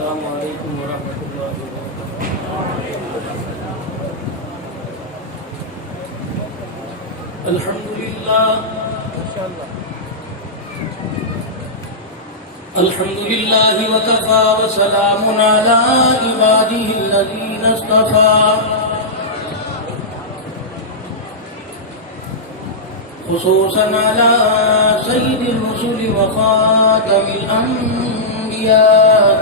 السلام علیکم ورحمۃ اللہ وبرکاتہ۔ الحمد للہ وکفى وسلام علی عباده الذین اصطفى، خصوصا على سید الرسل وخاتم الانبیاء،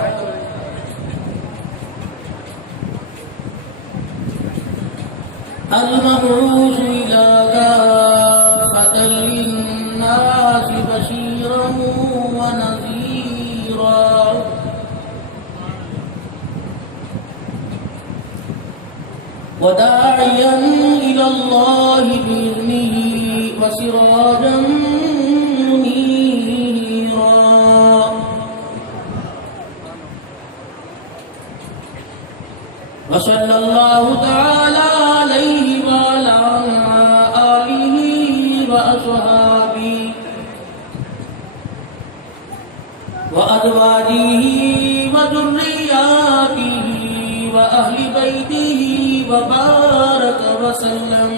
المبعوث الى كافة للناس بشيرا ونذيرا، وداعيا الى الله بإذنه وسراجا منيرا، وصلى الله تعالى عليه وعلى آله وأصحابه وأزواجه وذرياته وأهل بيته وبارك وسلم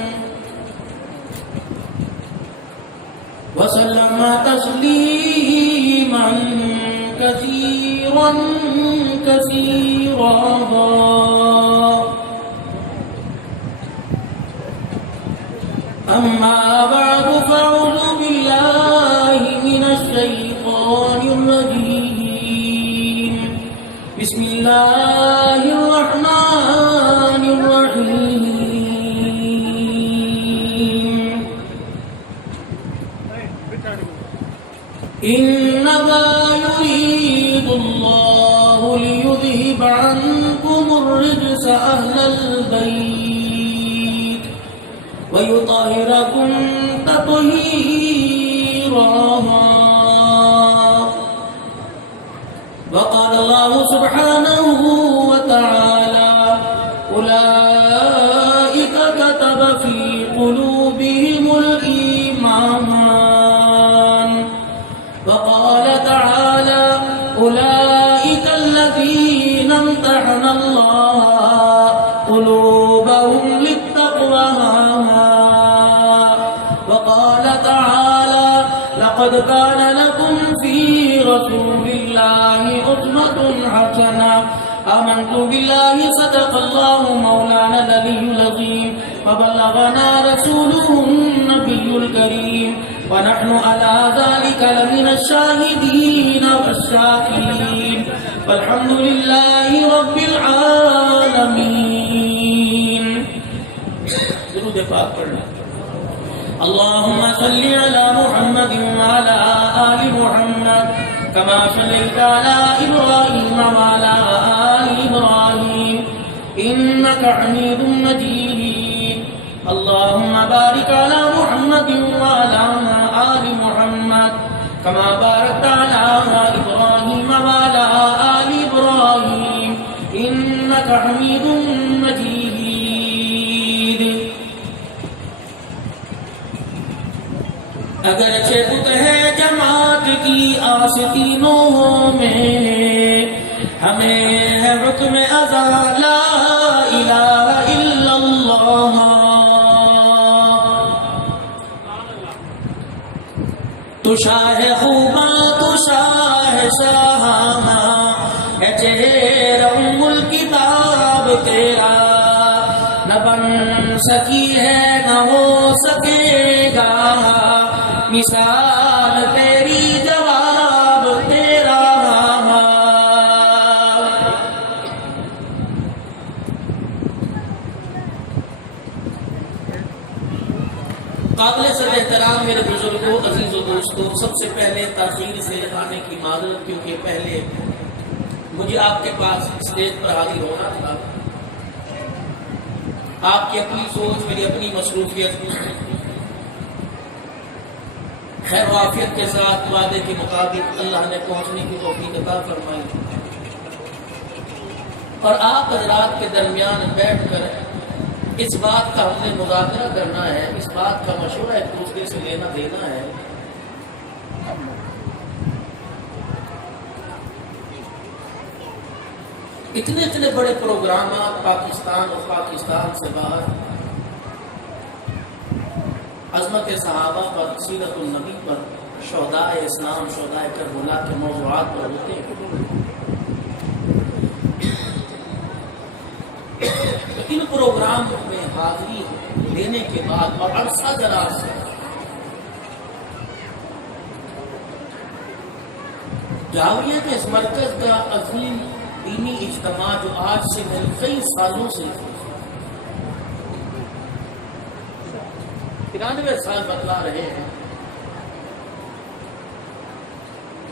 تسليما كثيرا كثيرا. أما بعد فأعوذ بالله من الشيطان الرجيم. بسم الله الرحمن الرحيم. إنما يريد الله ليذهب عنكم الرجس أهل البيت ويطهركم تطهيرا. وقال الله سبحانه وتعالى: أولئك كتب في قلوبهم الإيمان. وقال تعالى: أولئك الذين امتحن الله قلوبهم للتقوى. وقال تعالى: لقد كان لكم في رسول الله أسوة حسنة. آمنت بالله صدق الله مولانا العلي العظيم، وبلغنا رسوله النبي الكريم، ونحن على ذلك لمن الشاهدين والشاكرين، والحمد لله رب العالمين. درود پاک پڑھنا. اللهم صل على محمد وعلى آل محمد كما صليت على إبراهيم وعلى آل إبراهيم إنك حميد مجيد. اللهم بارك على محمد وعلى آل محمد كما باركت على إبراهيم وعلى آل إبراهيم إنك حميد مجيد. اگرچہ بت ہے جماعت کی آستینوں میں، ہمیں ہے حکم ازا لا الہ الا اللہ. تو شاہ خوباں تو شاہ شاہاں ہے چہرہ ام الکتاب تیرا، نہ بن سکی ہے نہ ہو سکے گا مثال تیری جواب تیرا. قابل سر احترام میرے بزرگوں، عزیز و دوستوں، سب سے پہلے تاخیر سے آنے کی معذرت، کیونکہ پہلے مجھے آپ کے پاس اسٹیج پر حاضر ہونا تھا. آپ کی اپنی سوچ، میری اپنی مصروفیت، خیر و عافیت کے ساتھ وعدے کے مطابق اللہ نے پہنچنے کی توفیق عطا فرمائی، اور آپ حضرات کے درمیان بیٹھ کر اس بات کا ہم نے مذاکرہ کرنا ہے، اس بات کا مشورہ ایک دوسرے سے لینا دینا ہے اتنے اتنے بڑے پروگرامات پاکستان اور پاکستان سے باہر عظمت صحابہ پر، سیرت النبی پر، شہداء اسلام، شہداء کربلا کے موضوعات پر ہوتے ہیں. تو ان پروگرام میں حاضری لینے کے بعد اور عرصہ دراز سے جاویہ کے اس مرکز کا عظیم دینی اجتماع جو آج سے کئی سالوں سے 93 سال بتلا رہے ہیں،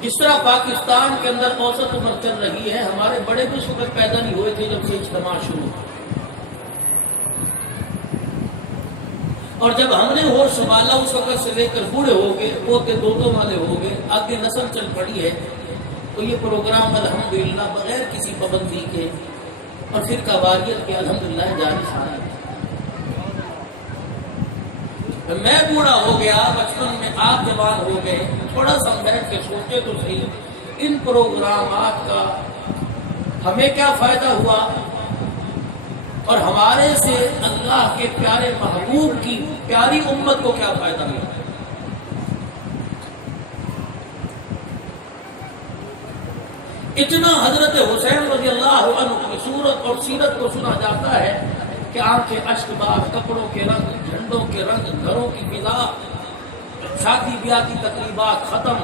جس طرح پاکستان کے اندر اوسط عمر چل رہی ہے، ہمارے بڑے بھی اس وقت پیدا نہیں ہوئے تھے جب سے اجتماع شروع ہوا. اور جب ہم نے ہوش سنبھالا اس وقت سے لے کر بوڑھے ہو گئے، پوتے دوتوں والے ہو گئے، آگے نسل چل پڑی ہے، تو یہ پروگرام الحمدللہ بغیر کسی پابندی کے اور فرقہ واریت کے الحمدللہ جاری سارا ہے. میں بوڑھا ہو گیا، بچپن میں آپ جوان ہو گئے، تھوڑا سا بیٹھ کے سوچے تو صحیح ان پروگرامات کا ہمیں کیا فائدہ ہوا اور ہمارے سے اللہ کے پیارے محبوب کی پیاری امت کو کیا فائدہ ملا. اتنا حضرت حسین رضی اللہ عنہ کی صورت اور سیرت کو سنا جاتا ہے کہ آنکھیں اشک بار، کپڑوں کے رنگ، جھنڈوں کے رنگ، گھروں کی فضا، شادی بیاہ کی تقریبات ختم،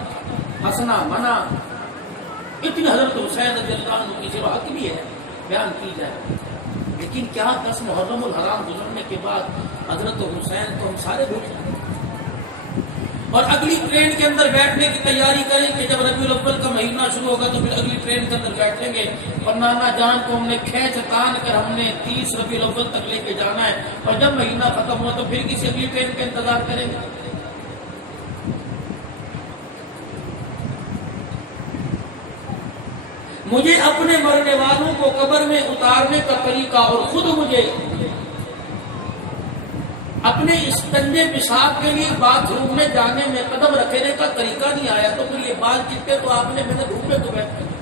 ہنسنا منع. اتنی حضرت حسین رضی اللہ عنہ کی سیرت بھی ہے بیان کی جائے، لیکن کیا 10 محرم الحرام گزرنے کے بعد حضرت حسین کو ہم سارے بھول جائیں اور اگلی ٹرین کے اندر بیٹھنے کی تیاری کریں کہ جب ربیع الاول کا مہینہ شروع ہوگا تو پھر اگلی ٹرین کے اندر بیٹھیں گے اور نانا جان کو ہم نے کھینچ تان کر ہم نے 30 ربیع الاول تک لے کے جانا ہے اور جب مہینہ ختم ہوا تو پھر کسی اگلی ٹرین کا انتظار کریں گے. مجھے اپنے مرنے والوں کو قبر میں اتارنے کا طریقہ اور خود مجھے اپنے استنجے پیشاب کے لیے باتھ روم میں جانے میں قدم رکھنے کا طریقہ نہیں آیا تو پھر یہ بال چٹے تو آپ نے میرے روم میں تو بیٹھ کر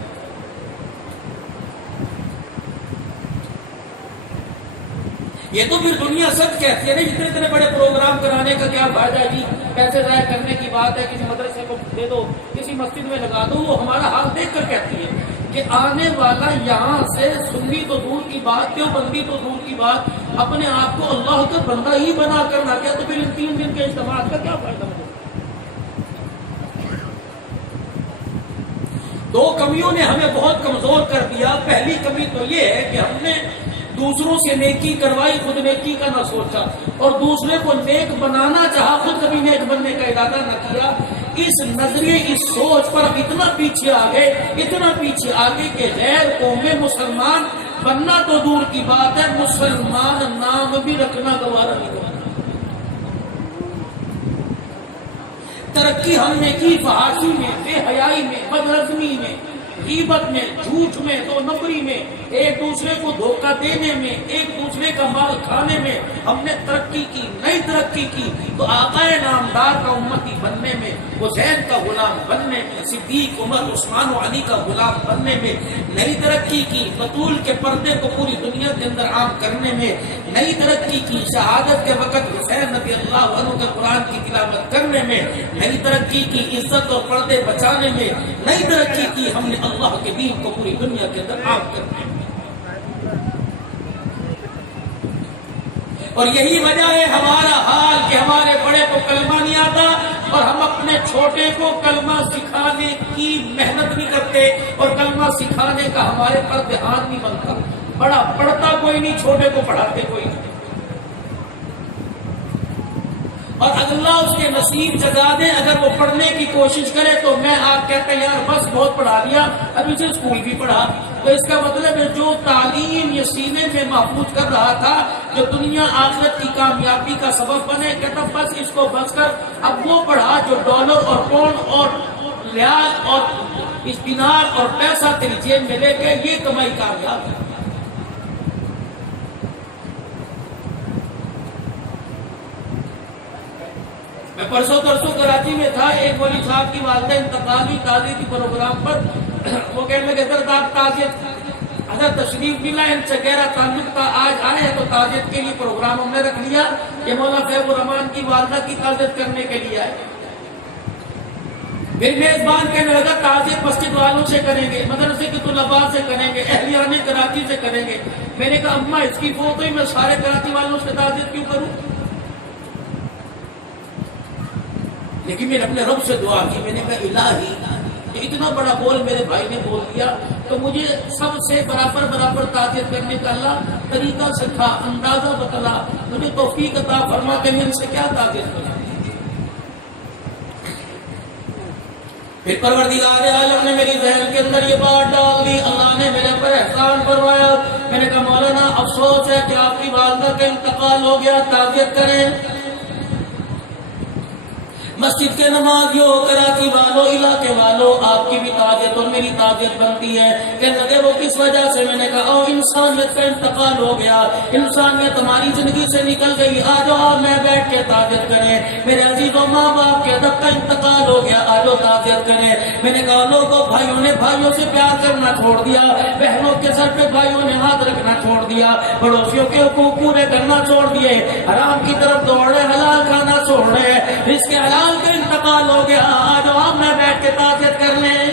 یہ تو پھر دنیا سچ کہتی ہے نا. اتنے بڑے پروگرام کرانے کا کیا فائدہ جی، پیسے ضائع کرنے کی بات ہے، کسی مدرسے کو دے دو، کسی مسجد میں لگا دو. وہ ہمارا حال دیکھ کر کہتی ہے کہ آنے والا یہاں سے سنی تو دور کی بات، دیوبندی تو دور کی بات، اپنے آپ کو اللہ کا بندہ ہی بنا کر نہ کیا تو پھر ان 3 دن کے اجتماعات کا کیا فائدہ مجھے. 2 کمیوں نے ہمیں بہت کمزور کر دیا. پہلی کمی تو یہ ہے کہ ہم نے دوسروں سے نیکی کروائی، خود نیکی کا نہ سوچا، اور دوسرے کو نیک بنانا چاہا، خود کبھی نیک بننے کا ارادہ نہ کیا. اس نظریے، اس سوچ پر اتنا پیچھے آ گئے کہ غیر قوم مسلمان بننا تو دور کی بات ہے، مسلمان نام بھی رکھنا گوارا نہیں کرنا. ترقی ہم نے کی فحاشی میں، بے حیائی میں، بدرزمی میں، غیبت میں، جھوٹ میں، 2 نمبری میں، ایک دوسرے کو دھوکہ دینے میں، ایک دوسرے کا مال کھانے میں ہم نے ترقی کی، نئی ترقی کی. تو آقا نامدار کا امتی بننے میں، حسین کا غلام بننے میں، صدیق، عمر، عثمان و علی کا غلام بننے میں نئی ترقی کی. بطول کے پردے کو پوری دنیا کے اندر عام کرنے میں نئی ترقی کی. شہادت کے وقت حسین رضی اللہ عنہ کے قرآن کی تلاوت کرنے میں نئی ترقی کی. عزت اور پردے بچانے میں نئی ترقی کی. ہم نے اللہ کے دین کو پوری دنیا کے اندر عام کرنے میں. اور یہی وجہ ہے ہمارا حال کہ ہمارے بڑے کو کلمہ نہیں آتا اور ہم اپنے چھوٹے کو کلمہ سکھانے کی محنت نہیں کرتے اور کلمہ سکھانے کا ہمارے پر دھیان نہیں بنتا. بڑا پڑھتا کوئی نہیں، چھوٹے کو پڑھاتے کوئی نہیں. اور اللہ اس کے نصیب جگا دے اگر وہ پڑھنے کی کوشش کرے تو میں آپ کہتا یار بس بہت پڑھا دیا، اب اسے اسکول بھی پڑھا. تو اس کا مطلب ہے جو تعلیم یہ سینے میں محفوظ کر رہا تھا، جو دنیا آخرت کی کامیابی کا سبب بنے، کہتا بس اس کو بس کر اب وہ پڑھا جو ڈالر اور پاؤنڈ اور ریال اور دینار اور پیسہ تیری جیب میں لے کے یہ کمائی کامیاب ہے. میں پرسوں کراچی میں تھا، ایک ولی صاحب کی والدہ انتقال ہوئی تعزیتی پروگرام پر. وہ کہنے لگے حضرت آپ تعزیت اگر تشریف ملا ان سے گہرا تعلق کا آج آئے تو تعزیت کے لیے پروگرام ہم نے رکھ لیا کہ مولانا فیض الرحمان کی والدہ کی تعزیت کرنے کے لیے آئے. پھر میزبان کہنے لگا تعزیت مسجد والوں سے کریں گے, مدرسے کے طلباء سے کریں گے, اہلیان کراچی سے کریں گے. میں نے کہا اماں اس کی فوت ہوئی, میں سارے کراچی والوں سے تعزیت کیوں کروں؟ لیکن میں نے اپنے رب سے دعا کی, میں نے کہا الہی اتنا بڑا بول میرے بھائی نے بول دیا تو مجھے سب سے برابر تعزیت کرنے کا اللہ طریقہ سکھا, اندازہ بتلا, مجھے توفیق عطا فرما کہ میں ان سے کیا تعزیت کروں. پھر پروردگار عالم نے میری ذہن کے اندر یہ بات ڈال دی, اللہ نے میرے پر احسان فرمایا. میں نے کہا مولانا افسوس ہے کہ آپ کی والدہ کا انتقال ہو گیا, تعزیت کریں. مسجد کے نمازیوں, کراچی والوں, علاقے والوں, آپ کی بھی تعزیت اور میری تعزیت بنتی ہے. کہنے لگے وہ کس وجہ سے؟ میں نے کہا او انسانیت کا انتقال ہو گیا, انسانیت ہماری زندگی سے نکل گئی, آ جاؤ میں بیٹھ کے تعزیت کریں. میرے عزیزوں ماں باپ کے ادب کا انتقال ہو گیا, آ جاؤ تعزیت کریں. میں نے کہا لوگوں بھائیوں نے بھائیوں سے پیار کرنا چھوڑ دیا, بہنوں کے سر پہ بھائیوں نے ہاتھ رکھنا چھوڑ دیا, پڑوسیوں کے حقوق پورے کرنا چھوڑ دیے, حرام کی طرف دوڑ رہے, حلال کھانا چھوڑ رہے, رزق کے حلال کا انتقال ہو گیا. آج آپ میں بیٹھ کے تعزیت کر لیں.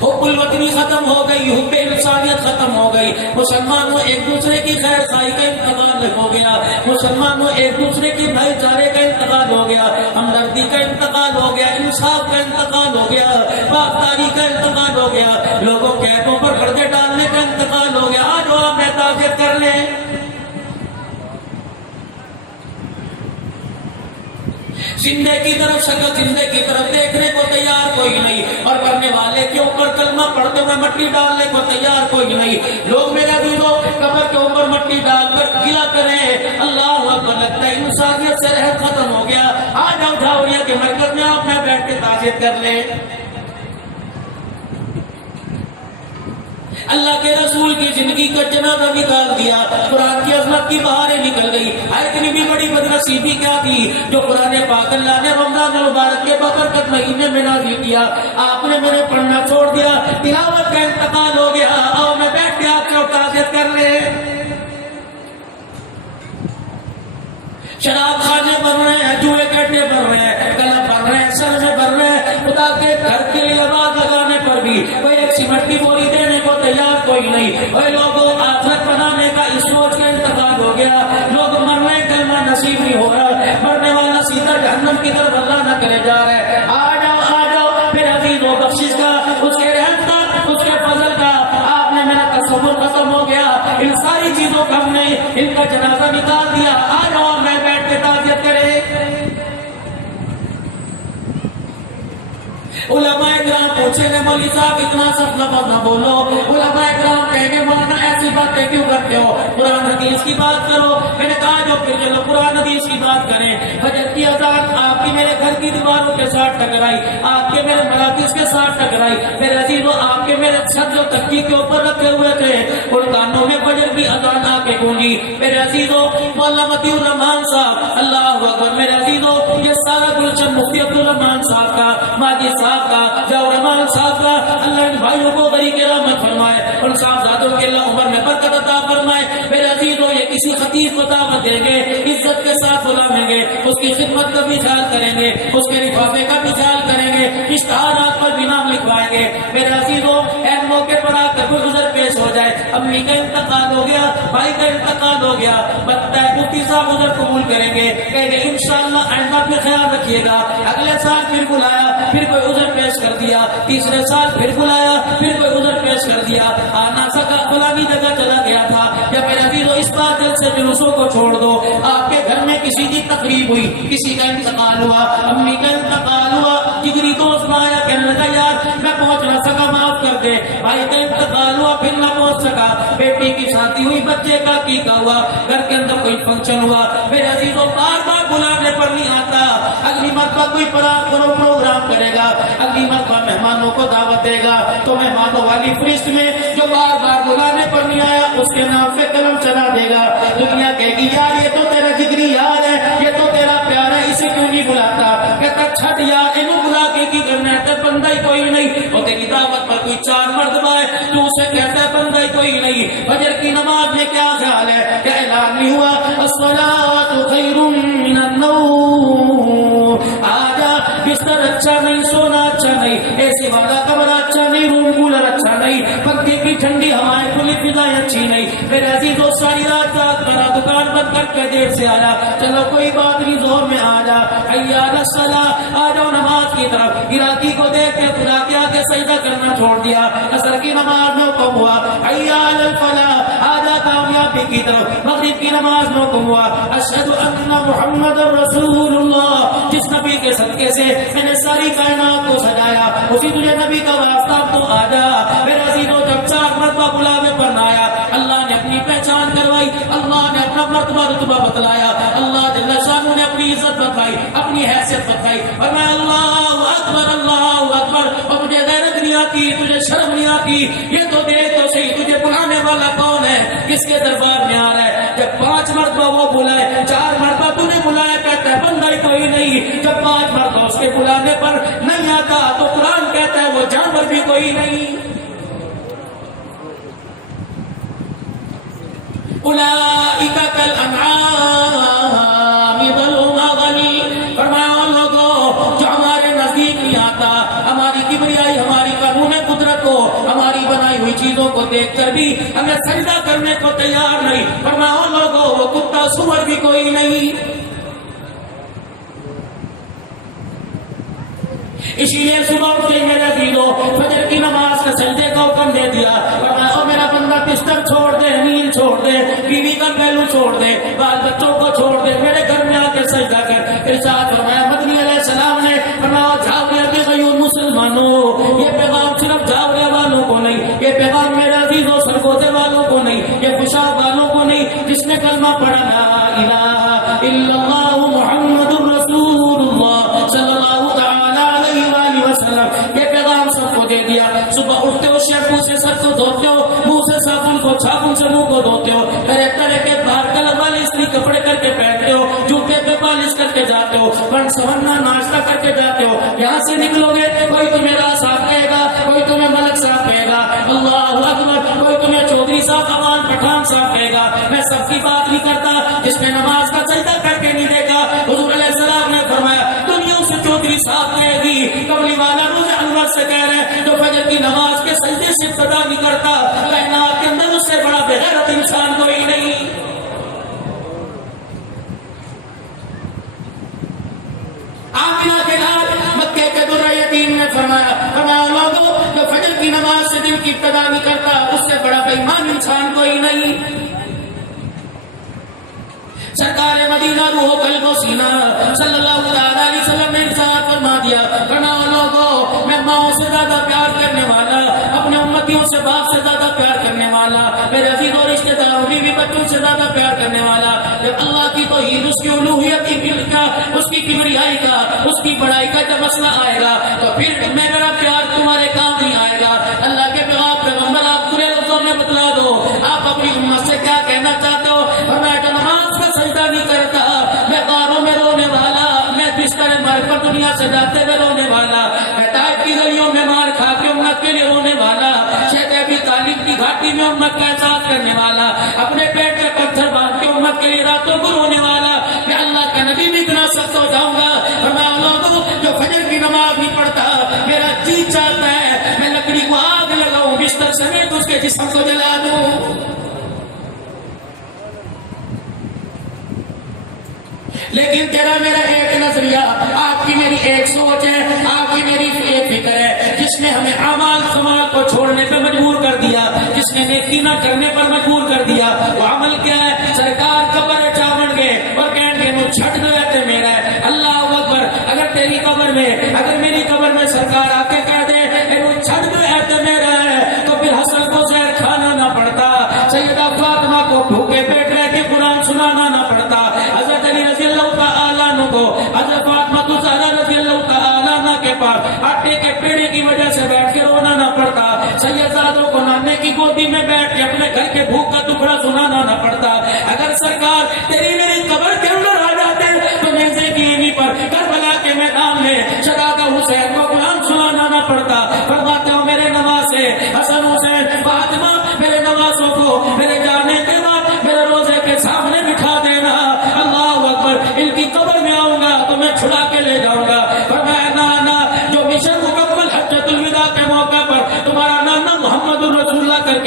حب الوطنی ختم ہو گئی, حب انسانیت ختم ہو گئی. مسلمانوں ایک دوسرے کی خیر خواہی کا انتقال ہو گیا, مسلمانوں ایک دوسرے کی بھائی چارے کا انتقال ہو گیا, ہمدردی کا انتقال ہو گیا, انصاف کا انتقال ہو گیا, پاسداری کا انتقال ہو گیا, لوگوں کے عیبوں پر پردے ڈالنے کا انتقال ہو گیا. آج آپ میں تعزیت کر لیں. زندے کی طرف شکل زندے کی طرف دیکھنے کو تیار کوئی نہیں, اور کرنے والے کے اوپر کلمہ پڑھتے ہوئے مٹی ڈالنے کو تیار کوئی نہیں. لوگ میرے عزیزوں قبر کے اوپر مٹی ڈال کر گلا کریں, اللہ اکبر, لگتا ہے انسانیت سے رحم ختم ہو گیا. آ جاؤ جھاوریہ کے مرکز میں آپ میں بیٹھ کے تعزیت کر لیں. اللہ کے رسول کی زندگی کا جنازہ نکال دیا, قرآن کی عظمت کی بہاریں نکل گئی. اتنی بھی بڑی بدنصیبی کیا تھی جو قرآن پاک اللہ نے رمضان المبارک کے ببرکت مہینے میں نازل کیا, آپ نے میرے پڑھنا چھوڑ دیا, تلاوت کا انتقال ہو گیا. آؤ میں بیٹھ کے آپ سے تعزیت کر لیں. شراب خانے بن رہے ہیں, جوئے کٹے بن رہے ہیں, کلب بن رہے ہیں, سر میں بن رہے ہیں, خدا کے گھر کے لیے آواز لگانے پر بھی کوئی ایک سیمنٹ کی بوری دینے کو تیار کوئی نہیں. اور لوگوں آخرت بنانے کا اس سوچ کا انتقال ہو گیا. لوگ مر رہے, کلمہ نصیب نہیں ہو رہا, مرنے والا سیدھا جہنم کی طرف اللہ نہ کرے جا رہا ہے. آ جاؤ پھر عزیز و بخشش کا, اس کے رحم کا, اس کے فضل کا آپ نے میرا تصور ختم ہو گیا. ان ساری چیزوں کا ہم نے ان کا جنازہ نکال دیا. آ جاؤ میں بیٹھ کے تعزیت کرے. علماء اکرام پوچھیں گے مولوی صاحب اتنا سخت لفظ نہ بولو. علماء اکرام کہیں گے مولانا ایسی باتیں کیوں کرتے ہو, قرآن حدیث کی بات کرو. میں نے کہا جو پھر چلو قرآن حدیث کی بات کریں. فجر کی اذان آپ کی میرے گھر کی دیواروں کے ساتھ ٹکرائی, آپ کے میرے مراکز کے ساتھ ٹکرائی. میرے عزیزوں آپ کے میرے سر جو تکیے کے اوپر رکھے ہوئے تھے ان کانوں میں فجر کی اذان آ کے گونجی. میرے عزیزوں مولانا متی الرحمان صاحب, اللہ اکبر, میرے عزیزوں یہ سارا گلشن مفتی عبد الرحمان صاحب کا, ماجد صاحب کا, جاؤ رحمان صاحب کا, اللہ ان بھائیوں کو غریق رحمت فرمائے, ان صاحبزادوں کے اللہ عمر میں برکت عطا فرمائے. میرے عزیزوں یہ کسی خطیب کو دعوت دیں گے, عزت کے ساتھ بلائیں گے, اس کی خدمت کا بھی خیال کریں گے, اس کے لفافے کا بھی خیال کریں گے, اشتہارات پر بھی نام لکھوائیں گے. میرے عزیزوں ایک موقع پر آ کر کوئی گزر پیش ہو جائے, امی کا انتقال ہو گیا, بھائی کا انتقال ہو گیا, بتتا ہے مفتی صاحب گزر قبول کریں گے, کہیں گے انشاءاللہ آئندہ پہ خیال رکھیے گا. اگلے سال پھر بلایا, پھر کوئی عذر پیش کر دیا, تیسرے سال پھر بلایا, پھر کوئی عذر پیش کر دیا, آنا سکا, فلانی جگہ چلا گیا تھا. یا میرے عزیزوں اس بات دل سے جلوسوں کو چھوڑ دو. آپ کے گھر میں کسی کی تقریب ہوئی, کسی کا انتقال ہوا, امی کا انتقال ہوا, جگری دوست نہ آیا, کہنے لگا یار میں پہنچ نہ سکا, معاف کر دے. بھائی کا انتقال ہوا, پھر نہ پہنچ سکا, بیٹی کی شادی ہوئی, بچے کا عقیقہ ہوا, گھر کے اندر کوئی فنکشن ہوا. میرے عزیزوں بار بار بلانے پر نہیں آتا. اگلی مرتبہ کوئی پروگرام کرے گا, اگلی مرتبہ مہمانوں کو دعوت دے گا, تو مہمانوں والی فہرست میں جو بار بار بلانے پر نہیں آیا اس کے نام پہ قلم چلا دے گا. دنیا کہے گی یار یہ تو تیرا جگری یار ہے, یہ تو تیرا پیار ہے, اسے کیوں نہیں بلاتا. کہتا چھٹ یار انہوں بلا کے کی کرنا ہے تے بندہ ہی کوئی نہیں، وہ تیری دعوت پر کوئی 4 مرتبہ ہے تو اسے کہتا ہے بندہ ہی کوئی نہیں۔ فجر کی نماز میں کیا خیال ہے کہ اعلان نہیں ہوا الصلاۃ خیر من النوم، آجا بستر اچھا نہیں، سونا اچھا نہیں، اے سی والا کمرہ اچھا نہیں، روم کولر اچھا نہیں، پنکھے کی ٹھنڈی ہوائیں کھلی فضائیں اچھی نہیں، میرے عزیزو ساری رات جاگ کرا دکان بند کر کے دیر سے آیا، چلو کوئی بات نہیں زور میں آ جا، حی علی الصلاۃ، آ جاؤ نماز کی طرف، گراکی کو دیکھ کے خدا کے آگے سجدہ کرنا چھوڑ دیا، عصر کی نماز میں حکم ہوا حی علی الفلاح، آ جا کامیابی کی طرف، مغرب کی نماز میں حکم ہوا اشہد ان محمد رسول اللہ، جس نبی کے صدقے سے میں نے ساری کائنات کو سجایا اسی تجھے نبی کا واسطہ، تو آ جا میرے عزیزو۔ جب 4 مرتبہ بلاوے پر نہ آیا، اللہ نے اپنی پہچان کروائی، اللہ نے اپنا مرتبہ رتبہ بتلایا، اللہ جل شانہ نے اپنی عزت بتائی، اپنی حیثیت بتائی، اور میں اللہ اکبر اللہ اکبر، اور مجھے غیرت نہیں آتی، تجھے شرم نہیں آتی، یہ تو دیکھ تو صحیح تجھے بلانے والا کون ہے، کس کے دربار میں آ رہا ہے۔ جب 5 مرتبہ وہ بلائے، 4 مرتبہ تو نے بلایا، کہتا ہے بندہ ہی کوئی نہیں، جب 5 مرتبہ اس کے بلانے پر نہیں آتا تو قرآن کہتا ہے وہ جانور بھی کوئی نہیں۔ اولئک کالانعام بل هم اضل، فرمایا ان لوگوں جو ہمارے نزدیک نہیں آتا، ہماری کبریائی، ہماری قانون قدرت کو، ہماری بنائی ہوئی چیزوں کو دیکھ کر بھی ہمیں سجدہ کرنے کو تیار نہیں، فرمایا ان لوگوں وہ کتا سور بھی کوئی نہیں۔ اسی لیے صبح اٹھ کے میرے عزیزو فجر کی نماز کا سجدے کا حکم دے دیا، فرمایا او میرا بندہ بستر چھوڑ دے، نیند چھوڑ دے، بیوی کا پہلو چھوڑ دے، بال بچوں کو چھوڑ دے، میرے گھر میں آ کے سجدہ کر۔ ارشاد فرمایا مدنی علیہ السلام نے فرمایا جھاگنے کے غیور مسلمانوں، یہ پیغام صرف جھاگنے والوں کو نہیں، یہ پیغام میرے عزیزو سرگوتے والوں کو نہیں، یہ خوشاب والوں کو نہیں، جس نے کلمہ پڑھا لا الہ الا اللہ محمد الرسول اللہ صلی اللہ تعالی یہ پیغام سب کو دے دیا۔ صبح اٹھتے ہو شیمپو سے سر کو دھوتے ہو، منہ سے صابن کو، صابن سے منہ کو دھوتے ہو، پھر طرح کے باہر کلر والے استری کپڑے کر کے پہنتے ہو، جوتے پہ پالش کر کے جاتے ہو، بن سورنا ناشتہ کر کے جاتے ہو، یہاں سے نکلو گے کوئی تمہیں راہ صاحب کہے گا، کوئی تمہیں ملک صاحب کہے گا، اللہ اکبر، کوئی تمہیں چودھری صاحب، عوان پٹھان صاحب کہے گا۔ میں سب کی بات نہیں کرتا، جس نے نماز کا سجدہ کر کے نہیں دیکھا، حضور علیہ السلام نے فرمایا دنیا سے چودھری صاحب کہے گی، کملی والا روز انور سے کہہ رہے ہیں جو فجر کی نماز کے سجدے سے ابتدا نہیں کرتا، کائنات کے اندر اس سے بڑا بے غیرت انسان کوئی نہیں۔ آمنہ کے لال مکے کے درہ یتیم نے فرمایا لوگوں جو فجر کی نماز سے دن کی ابتدا نہیں کرتا اس سے بڑا بے ایمان انسان کوئی نہیں۔ سرکار مدینہ روح قلب و سینہ صلی اللہ علیہ وسلم نے ارشاد فرما دیا، فرمایا لوگوں میں ماؤں سے زیادہ پیار کرنے والا، اپنے امتیوں سے باپ سے زیادہ پیار کرنے والا، میرے عزیز اور رشتے داروں بیوی بچوں سے زیادہ پیار کرنے والا، جب اللہ کی توحید، اس کی الوہیت کی ملک کا، اس کی کبریائی کا، اس کی بڑائی کا جب مسئلہ آئے گا تو پھر میرا پیار تمہارے کام نہیں آئے گا۔ اللہ کے پیغمبر آپ پورے لفظوں میں بتلا دو آپ اپنی امت سے کیا کہنا چاہتے ہو، فرمایا جو نماز کا سجدہ نہیں کرتا، میں غاروں میں رونے والا، میں بستر مر پر دنیا سے جاتے ہوئے رونے والا، میں طائف کی گلیوں میں مار کھا کے امت کے لیے رونے والا، شیخ ابی طالب کی گھاٹی میں امت کا احساس کرنے والا، اپنے پیٹ پہ پتھر باندھ کے امت کے لیے راتوں کو رونے والا، میں اللہ کا نبی بھی اتنا سخت ہو جاؤں گا۔ فرمایا لوگوں جو فجر کی نماز نہیں پڑھتا میرا جی چاہتا ہے میں لکڑی کو آگ لگاؤں، بستر سمیت اس کے جسم کو جلا دوں۔ لیکن تیرا میرا ایک نظریہ، آپ کی میری ایک سوچ ہے، آپ کی میری ایک فکر ہے، جس نے ہمیں اعمال خمال کو چھوڑنے پہ مجبور کر دیا، جس نے نیکی نہ کرنے پر مجبور کر دیا، وہ عمل کیا ہے؟ سرکار قبر چاون گے اور کہیں گے مجھ چھٹ دو تے میرا ہے۔ اللہ اکبر، اگر تیری قبر میں، اگر میری قبر میں سرکار آ کے کہہ دے مجھ چھٹ دو تے میرا ہے، تو پھر حسن کو زہر کھانا نہ پڑتا، سیدہ فاطمہ کو بھوکے پیٹ رہ کے قرآن سنانا نہ پڑتا، حضرت علی رضی اللہ تعالیٰ عنہ کو حضرت فاطمہ زہرا رضی اللہ تعالیٰ عنہ کے پاس آٹے کے پیڑے کی وجہ سے بیٹھ کے رونا نہ پڑتا، سیدزادوں کو نانے کی گودی میں بیٹھ کے اپنے گھر کے بھوک کا ٹکڑا سنانا نہ پڑتا۔ اگر سرکار تیری میری قبر کے اندر آ جاتے تو نیزے کی اینی پر کربلا کے میدان میں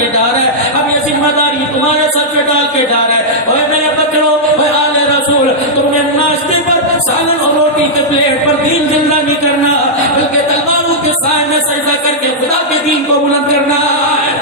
کے جا رہا ہے، اب یہ ذمہ داری تمہارے سر پہ ڈال کے جا رہا ہے۔ اوے میرے بچوں، اوے آل رسول، تم نے ناشتے پر سالن اور روٹی کے پلیٹ پر دین زندہ نہیں کرنا، بلکہ تلواروں کے سائے میں سجدہ کر کے خدا کے دین کو بلند کرنا ہے۔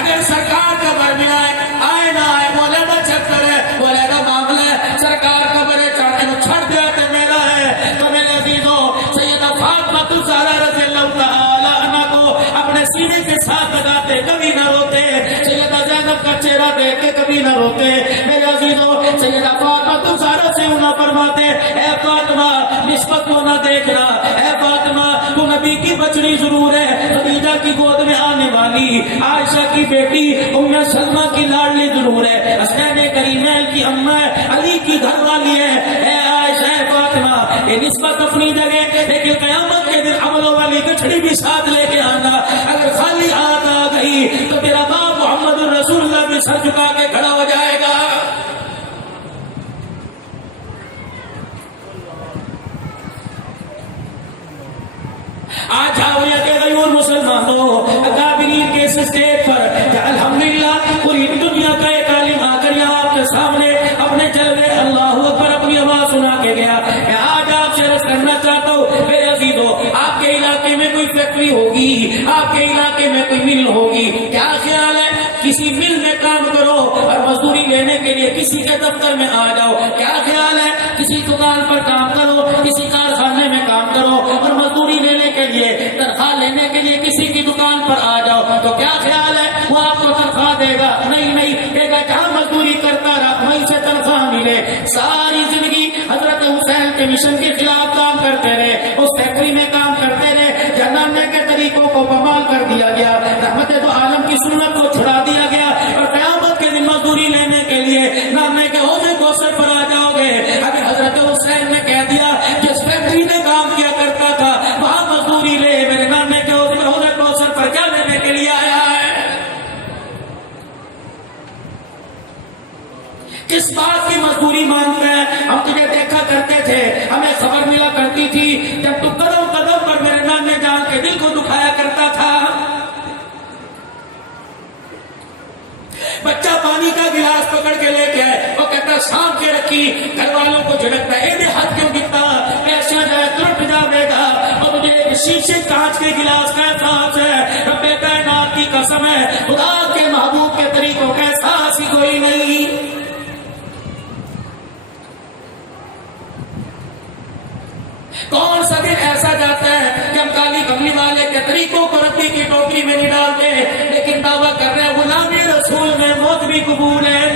اگر سرکار کا برملا آئے نہ آئے، مولانا چکر ہے، مولانا معاملہ ہے، سرکار کا برے چاہتے ہیں چھڑ دیا تو میرا ہے۔ تو میرے عزیزوں، سیدہ فاطمہ الزہرا رضی اللہ تعالی عنہا کو اپنے سینے کے ساتھ لگاتے کبھی نہ روتے، سیدہ زینب کا چہرہ دیکھ کے کبھی نہ روتے۔ میرے عزیزوں، سیدہ فاطمہ الزہرا سے انہاں فرماتے، اے فاطمہ نسبت کو نہ دیکھنا، اے فاطمہ تو نبی کی بچڑی ضرور ہے، خدیجہ کی گود میں آنے والی، عائشہ کی بیٹی ام سلمہ کی لاڈلی ضرور ہے، حسین کریمین کی اماں علی کی گھر والی ہے۔ اے عائشہ فاطمہ، یہ نسبت اپنی جگہ، لیکن قیامت کے دن عملوں والی گٹھڑی بھی ساتھ لے کے آنا۔ اگر خالی ہاتھ آ گئی تو تیرا باپ محمد الرسول اللہ بھی سر جھکا کے کھڑا ہو جائے گا۔ آج حاویہ کے غیور مسلمانوں اکابرین کے اس اسٹیج پر کہ الحمدللہ پوری دنیا کا ایک عالم آ کر یہاں آپ کے سامنے اپنے جلوے اللہ اکبر اپنی آواز سنا کے گیا۔ میں آج آپ سے عرض کرنا چاہتا ہوں میرے عزیزوں، آپ کے علاقے میں کوئی فیکٹری ہوگی، آپ کے علاقے میں کوئی مل ہوگی، کیا خیال ہے کسی مل میں کام کرو اور مزدوری لینے کے لیے کسی کے دفتر میں آ جاؤ؟ کیا خیال ہے کسی دکان پر کام کرو، کسی کارخانے میں کام کرو اور مزدوری لینے کے لیے تنخواہ لینے کے لیے کسی کی دکان پر آ جاؤ تو کیا خیال ہے وہ آپ کو تنخواہ دے گا؟ نہیں، کہے گا جہاں مزدوری کرتا رہا وہیں سے تنخواہ ملے۔ ساری زندگی حضرت حسین کے مشن کے خلاف کام کرتے رہے، اس فیکٹری میں کام کرتے رہے، جنانے کے طریقوں کو بمال کر دیا گیا، رحمت دو عالم کی سنت کو چھڑا دیا گیا، اور قیامت کے دن مزدوری لینے کے لیے نامے کے عہدے کو سر پر آ جاؤ گے۔ ابھی حضرت حسین نے کہہ دیا جس فیکٹری میں کام کیا کرتا تھا وہاں مزدوری لے، میرے نامے کے عہدے کو سر پر کیا لینے کے لیے آیا ہے؟ کس بات کی مزدوری مانگتے ہیں؟ ہم تجھے دیکھا کرتے تھے، ہمیں خبر ملا کرتی تھی جب تو قدم قدم پر میرے نانے جان کے دل کو دکھایا کرتا تھا۔ بچہ پانی کا گلاس پکڑ کے لے کے آئے، وہ کہتا سانپ کے رکھی، گھر والوں کو جھڑکتا ہے اے ہاتھ کیوں گرتا، پیسہ جائے ترٹ جاوے گا، اور مجھے ایک شیشے کانچ کے گلاس کا احساس ہے، رب کائنات کی قسم ہے خدا کے محبوب کے طریقوں کا احساس ہی کوئی نہیں۔ کون سا دن ایسا جاتا ہے کہ ہم کالی کملی والے کے طریقوں کو ربی کی ٹوکری میں نہیں ڈالتے، لیکن دعویٰ کر رہے ہیں غلامی رسول میں موت بھی قبول ہے۔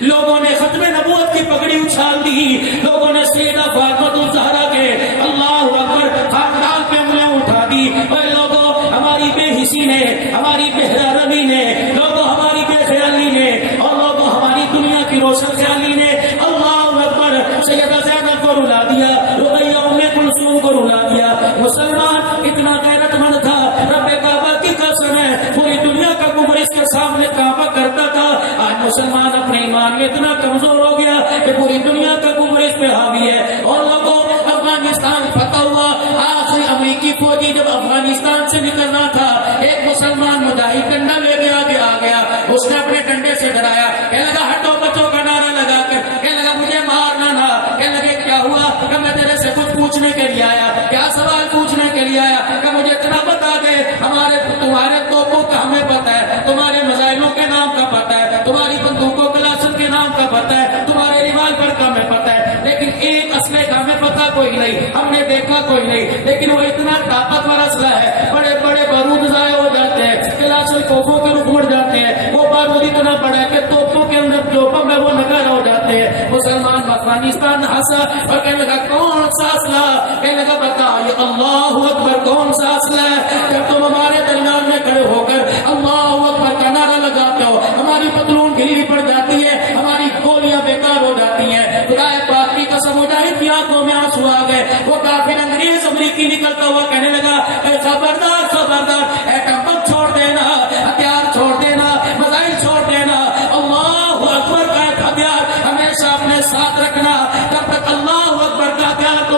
لوگوں نے ختم نبوت کی پگڑی اچھال دی، لوگوں نے سیدہ فاطمہ الزہرا کے اللہ اکبر خاندان پہ انگلیاں اٹھا دی۔ اور لوگوں ہماری بے حسی نے، ہماری بے روی نے، لوگوں ہماری بے خیالی نے، اور لوگوں ہماری دنیا کی روشن خیالی نے اللہ اکبر سیدہ زینب کو رلا دیا، رقیہ ام کلثوم کو رلا دیا۔ مسلمان اتنا غیرت مند تھا، رب کعبہ کی قسم ہے پوری دنیا کا کفر اس کے سامنے کعبہ کرتا تھا۔ آج مسلمان اپنے ایمان میں اتنا کمزور ہو گیا کہ پوری دنیا کا کفر اس پہ حاوی ہے۔ اور لوگوں افغانستان فتح ہوا، آخری امریکی فوجی جب افغانستان سے نکلنا تھا، ایک مسلمان مجاہد ڈنڈا لے کے آگے آ گیا، اس نے اپنے ڈنڈے سے ڈرایا، کہنے لگا ہٹو بچوں کا نعرہ لگا کر، کہنے لگا مجھے مارنا نہ، کہنے لگے کیا ہوا، کہ میں تیرے سے کچھ پوچھنے کے لیے آیا، کیا سوال پوچھنے کے لیے آیا، کہ مجھے اتنا بتا دے تمہارے توپوں کا ہمیں پتہ ہے، تمہارے میزائلوں کے نام کا پتہ ہے، تمہاری بندوقوں کلاشن کے نام کا پتہ ہے، تمہارے ریوالور کا ہمیں پتہ ہے، لیکن ایک اسلحے کا ہمیں پتہ کوئی نہیں، ہم نے دیکھا کوئی نہیں، لیکن وہ اتنا طاقتور اسلحہ ہے، بڑے بڑے بارود ضائع ہو جاتے ہیں، کلاشن توپوں کے رخ مڑ جاتے ہیں، وہ بارود اتنا بڑا ہے کہ توپوں کے اندر جو بم ہے وہ نکارا ہو جاتے ہیں۔ مسلمان افغانستان ہنسا اور کہنے لگا کون سا اسلحہ، کہنے لگا بتا یہ اللہ اکبر کون سا اسلحہ ہے، جب تم ہمارے درمیان میں کھڑے ہو کر اللہ اکبر کا نعرہ لگاتے ہو ہماری پتلون ڈھیلی پڑ جاتی ہے، ہماری گولیاں بیکار ہو جاتی ہیں۔ خدا پاک کی قسم مجاہد کی آنکھوں میں آنسو آ گئے، وہ کافر انگریز امریکی نکلتا ہوا کہنے لگا اے خبردار خبردار، ایٹم بم چھوڑ دینا، ہتھیار چھوڑ دینا، میزائل چھوڑ دینا، اللہ اکبر کا ایک ہتھیار ہمیشہ اپنے ساتھ رکھنا، جب تک اللہ اکبر کا ہتھیار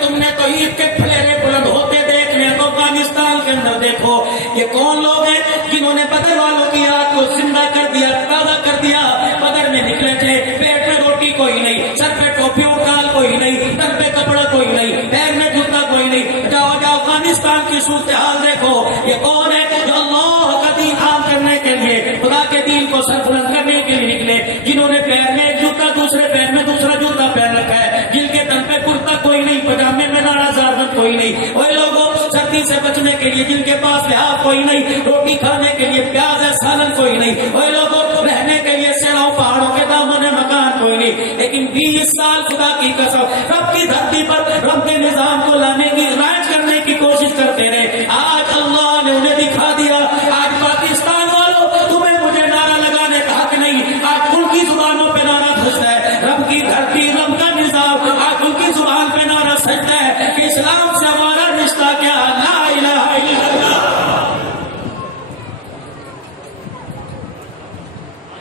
تم نے توحید کے پھلیرے بلند ہوتے دیکھنے تو افغانستان کے اندر دیکھو یہ کون لوگ ہیں جنہوں نے بدر والوں کی آگ کو زندہ کر دیا، تازہ کر دیا. بدر میں نکلے تھے، پیٹ میں روٹی کوئی نہیں، سر پہ ٹوپی اٹھال کوئی نہیں، تن پہ کپڑا کوئی نہیں، پیر میں جوتا کوئی نہیں. جاؤ جاؤ افغانستان کی صورتحال دیکھو. یہ کون ہے جو اللہ کا دین عام کرنے کے لیے، خدا کے دین کو سربلند کرنے کے لیے نکلے، جنہوں نے پیر میں ایک جوتا دوسرے پیر میں دوسرا جوتا پہن رکھا ہے، جن کے تن پہ کرتا کوئی نہیں، پجامے میں نارا زاربت کوئی نہیں. وہ لوگوں سردی سے بچنے کے لیے جن کے پاس لحاظ کوئی نہیں، روٹی کھانے کے لیے پیاز ہے سالن کوئی نہیں، وہ لوگوں رہنے کے لیے سیڑھوں پہاڑوں کے دامن مکان کوئی نہیں. لیکن 20 سال خدا کی قسم رب کی دھرتی پر رب کے نظام کو لانے کی، رائج کرنے کی کوشش کرتے رہے. آج اللہ نے انہیں دکھا دیا. آج پاکستان والوں تمہیں مجھے نعرہ لگانے کا حق نہیں. آج ان کی زبانوں پہ نعرہ دھستا ہے رب کی دھرتی رب کا نظام، آج ان کی زبان پہ نعرہ سجتا ہے کہ اسلام سے ہمارا رشتہ کیا، لا الہ الا اللہ.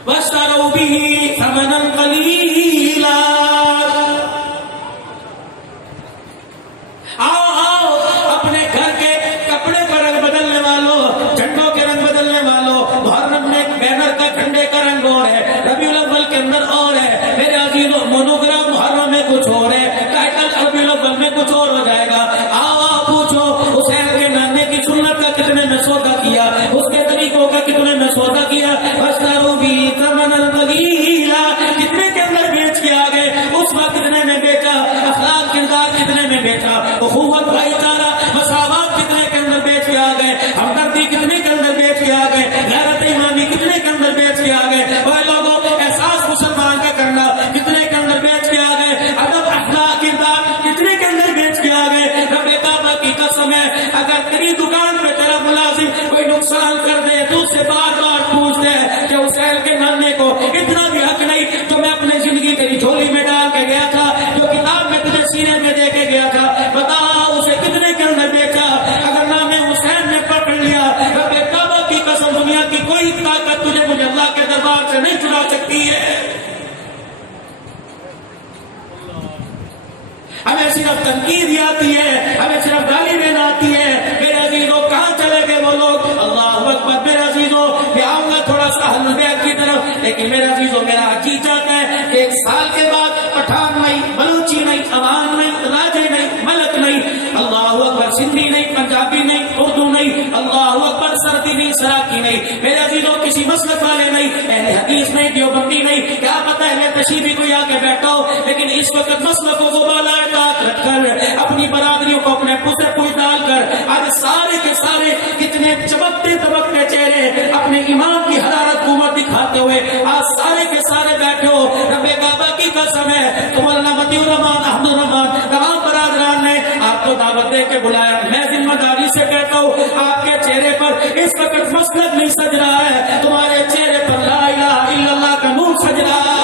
وَاشْتَرَوْا بِهِ ثَمَنًا قَلِيلًا. آؤ اپنے گھر کے کپڑے کا رنگ بدلنے والوں، جھنڈوں کے رنگ بدلنے والوں، محرم میں بینر کا جھنڈے کا رنگ اور ہے، ربیع الاول کے اندر اور ہے. میرے عزیزوں مونوگرام محرم میں کچھ اور ہے، ٹائٹل ربیع الاول میں کچھ اور ہو جائے گا. آؤ پوچھو حسین کے نانے کی سنت کا کتنے میں سودا کیا، اس کے طریقوں کا کتنے میں سودا کیا. وَاشْتَرَوْا بِهِ ثَمَنًا قَلِيلًا. کتنے کے اندر بیچ کے آگے، اس وقت کتنے میں بیچا، اخلاق کردار کتنے میں بیچا، اخوت بھائی چارہ مساوات کتنے کے اندر بیچ کے آ گئے، ہمدردی کتنے کے اندر بیچ کے آ گئے، غیرت ایمانی کتنے کے اندر بیچ کے آ گئے. وہ لوگوں احساس مسلمان کا کرنا کتنے کے اندر بیچ کے آ گئے، ادب اخلاق کردار کتنے کے اندر بیچ کے آ گئے. رب کعبہ کی قسم ہے اگر تیری دکان پہ تیرا ملازم کوئی نقصان کر دے تو اس سے بار بار پوچھتے ہیں کہ حسین کے نانے کو اتنا بھی حق نہیں جو میں اپنی زندگی تیری جھولی میں ڈال کے گیا تھا، جو کتاب میں تجھے سینے میں دے کے گیا تھا، بتا اسے کتنے کے اندر بیچا. اگر نام حسین نے پکڑ لیا رب کعبہ کی قسم دنیا کی کوئی طاقت تجھے مجھے اللہ کے دربار سے نہیں چھڑا سکتی ہے. ہمیں صرف تنقید آتی ہے، ہمیں صرف گالی دینا آتی ہے. میرے عزیزوں کہاں چلے گئے وہ لوگ؟ اللہ اکبر. میرے عزیزوں میں آؤں گا تھوڑا سا اہل بیت کی طرف، لیکن میرے عزیزوں میرا جی چاہتا ہے کہ 1 سال کے بعد پٹھان نہیں، بلوچی نہیں، عوام نہیں، راجے نہیں، ملک نہیں، اللہ اکبر، سندھی نہیں، پنجابی نہیں، اردو نہیں، اللہ اکبر، سردی نہیں، سراکی نہیں، میرے عزیزوں کسی مسلک والے نہیں، اہل حدیث نہیں، دیوبندی نہیں، کیا پتہ اہل تشیعی کوئی آ کے بیٹھا ہو، لیکن اس وقت مسلکوں کو بالا رکھ کر اپنی برادریوں کو اپنے پوچھ ڈال کر آج سارے کے سارے کتنے چمکتے دمکتے چہرے اپنے ایمان کی حرارت قوت دکھاتے ہوئے آج سارے کے سارے بیٹھے ہو. رب کعبہ کی قسم ہے تو مولانا متی الرحمان احمد الرحمان تمام برادران نے آپ کو دعوت دے کے بلایا. میں ذمہ داری سے کہتا ہوں آپ کے چہرے پر اس وقت مسلک نہیں سج رہا ہے، تمہارے چہرے پر لا الہ الا اللہ کا نور سج رہا ہے.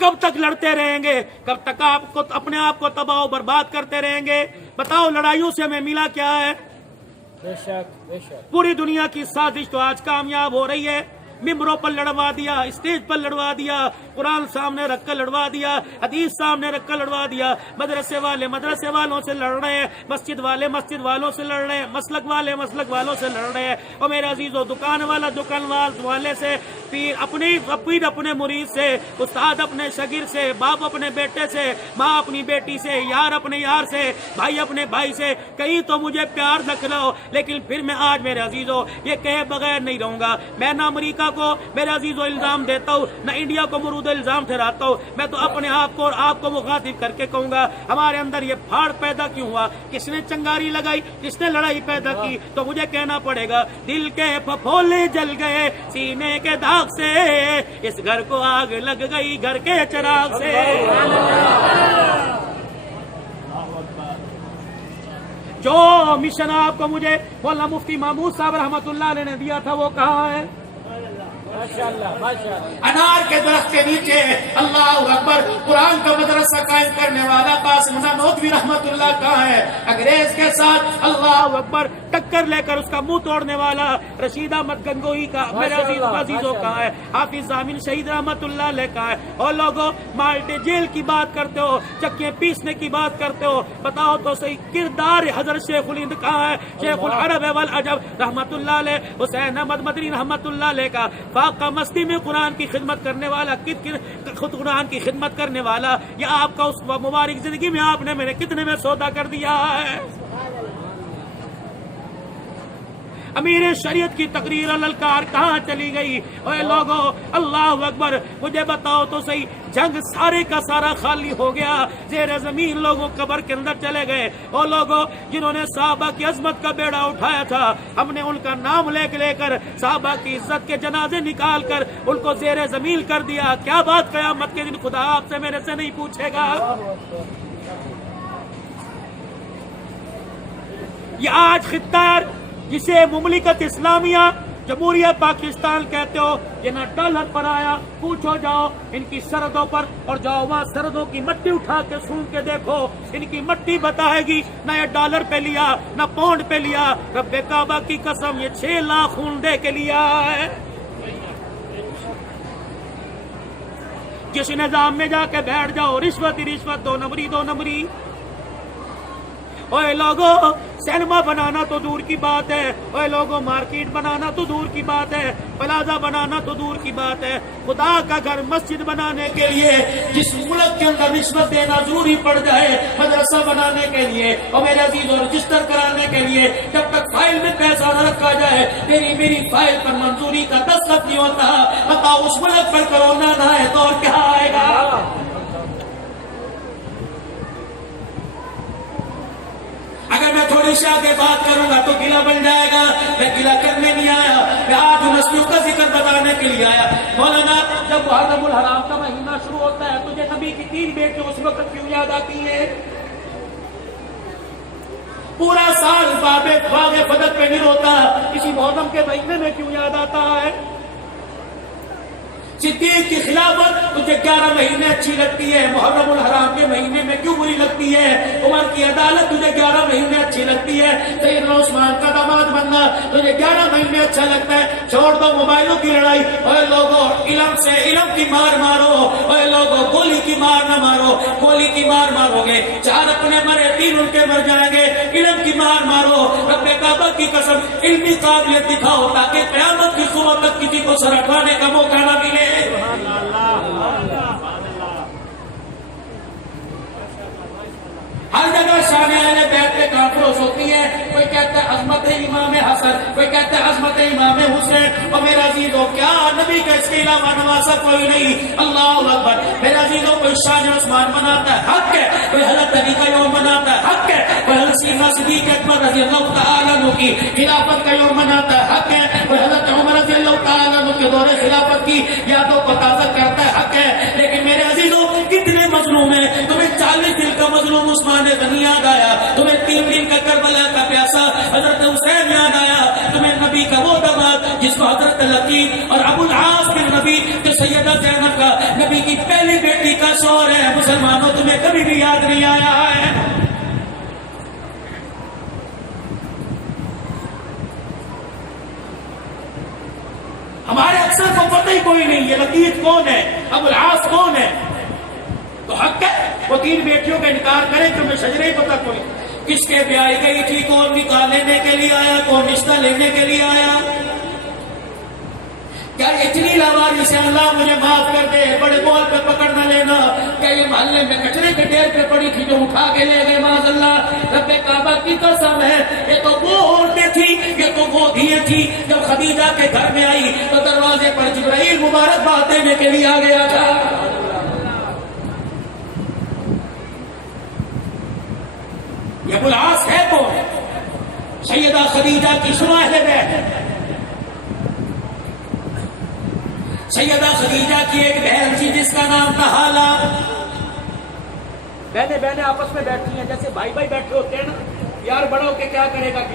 کب تک لڑتے رہیں گے؟ کب تک آپ کو اپنے آپ کو تباہ و برباد کرتے رہیں گے؟ بتاؤ لڑائیوں سے ہمیں ملا کیا ہے؟ بے شک بے شک. پوری دنیا کی سازش تو آج کامیاب ہو رہی ہے. ممبروں پر لڑوا دیا، اسٹیج پر لڑوا دیا، قرآن سامنے رکھ کر لڑوا دیا، حدیث سامنے رکھ کر لڑوا دیا. مدرسے والے مدرسے والوں سے لڑ رہے ہیں، مسجد والے مسجد والوں سے لڑ رہے ہیں، مسلک والے مسلک والوں سے لڑ رہے ہیں. اور میرے عزیزوں دکان والا دکان والے سے، پیر اپنے مرید سے، استاد اپنے شاگرد سے، باپ اپنے بیٹے سے، ماں اپنی بیٹی سے، یار اپنے یار سے، بھائی اپنے بھائی سے. کہیں تو مجھے پیار نہ کھلاؤ، لیکن پھر میں آج میرے عزیزوں یہ کہے بغیر نہیں رہوں گا. میں نہ امریکہ کو میرے عزیزوں الزام دیتا ہوں، نہ انڈیا کو مرود الزام ٹھہراتا ہوں. میں تو اپنے آپ کو اور آپ کو مخاطب کر کے کہوں گا ہمارے اندر یہ پھاڑ پیدا کیوں ہوا؟ کس نے چنگاری لگائی؟ کس نے لڑائی پیدا کی؟ تو مجھے کہنا پڑے گا دل کے پھپھولے جل گئے سینے کے داغ سے، اس گھر کو آگ لگ گئی گھر کے چراغ سے. جو مشن آپ کو مجھے مولانا مفتی محمود صاحب رحمۃ اللہ علیہ نے دیا تھا وہ کہاں ہے؟ MashaAllah, MashaAllah. انار کے درخت کے نیچے اللہ اکبر قرآن کا مدرسہ قائم کرنے والا قاسم نانوتوی رحمت اللہ کہاں ہے؟ انگریز کے ساتھ اللہ اکبر ٹکر لے کر اس کا منہ توڑنے والا رشید احمد گنگوہی کا میرے عزیزوں کا ہے، حافظ ضامن شہید رحمت اللہ علیہ کا ہے۔ اور لوگوں مالٹے جیل کی بات کرتے ہو، چکے پیسنے کی بات کرتے ہو، بتاؤ تو صحیح کردار حضرت شیخ الہند کہاں ہے؟ شیخ العرب والعجب رحمت اللہ علیہ، حسین احمد مدنی رحمت اللہ علیہ کا فاقہ مستی میں قرآن کی خدمت کرنے والا، خود قرآن کی خدمت کرنے والا، یا آپ کا اس مبارک زندگی میں آپ نے میرے کتنے میں سودا کر دیا ہے؟ امیر شریعت کی تقریر الکار کہاں چلی گئی؟ اے لوگوں اللہ اکبر، مجھے بتاؤ تو صحیح جنگ سارے کا سارا خالی ہو گیا، زیر زمین لوگوں قبر کے اندر چلے گئے۔ اور لوگوں جنہوں نے صحابہ کی عظمت کا بیڑا اٹھایا تھا، ہم نے ان کا نام لے کر صحابہ کی عزت کے جنازے نکال کر ان کو زیر زمین کر دیا۔ کیا بات قیامت کے دن خدا آپ سے میرے سے نہیں پوچھے گا؟ یہ آج خطہ جسے مملکت اسلامیہ جمہوریہ پاکستان کہتے ہو، یہ نہ ڈالر پر آیا، پوچھو جاؤ ان کی سرحدوں پر اور جاؤ وہاں سرحدوں کی مٹی اٹھا کے سونگ کے دیکھو، ان کی مٹی بتائے گی نہ یہ ڈالر پہ لیا نہ پاؤنڈ پہ لیا، رب کعبہ کی قسم یہ 6 لاکھ خون دے کے لیا ہے۔ جس نظام میں جا کے بیٹھ جاؤ رشوت ہی رشوت، 2 نمبری 2 نمبری۔ اوے لوگوں سینما بنانا تو دور کی بات ہے، اوے لوگوں مارکیٹ بنانا تو دور کی بات ہے، پلازا بنانا تو دور کی بات ہے، خدا کا گھر مسجد بنانے کے لیے جس ملک کے اندر رشوت دینا ضروری پڑ جائے، مدرسہ بنانے کے لیے اور میرے عزیزوں رجسٹر کرانے کے لیے جب تک فائل میں پیسہ نہ رکھا جائے، تیری میری فائل پر منظوری کا دستخط نہیں ہوتا، بتاؤ اس ملک پر کرونا نہ آئے تو اور کیا آئے گا؟ اگر میں تھوڑی سی آگے بات کروں گا تو گلا بن جائے گا، میں گلا کرنے نہیں آیا، میں آج نسلوں کا ذکر بتانے کے لیے آیا۔ مولانا جب محرم الحرام کا مہینہ شروع ہوتا ہے تجھے نبی کی 3 بیٹیاں اس وقت کیوں یاد آتی ہیں؟ پورا سال باغ فدق پہ نہیں روتا، کسی محرم کے مہینے میں کیوں یاد آتا ہے؟ صدیق کی خلافت تجھے 11 مہینے اچھی لگتی ہے، محرم الحرام کے مہینے میں کیوں بری لگتی ہے؟ عمر کی عدالت تجھے 11 مہینے اچھی لگتی ہے، سیدنا عثمان کا داماد بننا تجھے 11 مہینے اچھا لگتا ہے۔ چھوڑ دو موبائلوں کی لڑائی، اے لوگوں علم سے علم کی مار مارو، اے لوگوں گولی کی مار نہ مارو، گولی کی مار مارو گے 4 اپنے مرے 3 ان کے مر جائیں گے، علم کی مار مارو، رب کعبہ کی قسم علمی قابلیت دکھاؤ تاکہ قیامت کی صبح تک کسی کو سر اٹھانے کا موقع نہ ملے۔ ہر جگہ شان اہل بیت پہ کانفرنس ہوتی ہے، کوئی کہتا ہے عظمت امام حسن، کوئی کہتا ہے عظمت امام حسین، اور میرا عزیزوں کیا نبی کا اس کے علاوہ نواسا کوئی نہیں؟ اللہ اکبر۔ میرا عزیزوں کوئی شان عثمان مناتا ہے حق ہے، کوئی حضرت علی کا یوم مناتا ہے حق ہے، کوئی حضرت سیدنا صدیق اکبر رضی اللہ تعالیٰ عنہ کی خلافت کا یوم مناتا ہے حق ہے، کوئی حضرت عمر رضی اللہ تعالیٰ عنہ کے دور خلافت کی یادوں کو تازہ کرتا ہے حق ہے۔ لیکن میرے عزیزوں کتنے مظلوم ہیں؟ تمہیں 40 دن کا مظلوم عثمان غنی یاد آیا، تمہیں 3 دن کا کربلا کا پیاسا حضرت حسین یاد آیا، تمہیں نبی کا وہ داماد جس کو حضرت لقیط اور ابو العاص بن نبی جو سیدہ زینب کا نبی کی پہلی بیٹی کا شوہر ہے، مسلمانوں تمہیں کبھی بھی یاد نہیں آیا ہے؟ ہمارے اکثر کو پتہ ہی کوئی نہیں یہ لقیط کون ہے، ابو العاص کون ہے؟ تو حق ہے وہ 3 بیٹیوں کا انکار کریں کہ میں شجرے ہی پتہ کوئی کس کے بیائی گئی تھی، کون نکاح لینے کے لیے آیا، کون رشتہ لینے کے لیے آیا؟ کیا اتنی لاواری سے اللہ مجھے معاف کر دے، بڑے بول پہ پکڑ نہ لینا، کیا یہ محلے میں کچرے کے ڈھیر پہ پڑی تھی جو اٹھا کے لے گئے؟ معاذ اللہ، رب کعبہ کی قسم ہے یہ تو وہ عورتیں تھی، یہ تو وہ دھییں تھی جب خدیجہ کے گھر میں آئی تو دروازے پر جبرائیل مبارکباد دینے کے لیے آ گیا تھا۔ یہ ابو العاص ہے کون؟ سیدہ خدیجہ کی سنو اہل بیت، سیدہ خدیجہ کی ایک بہن تھی جس کا نام تھا حالہ۔ بہنیں آپس میں بیٹھتی ہیں جیسے بھائی بیٹھے ہوتے ہیں نا، یار بڑا ہو کے کیا کرے گا کہ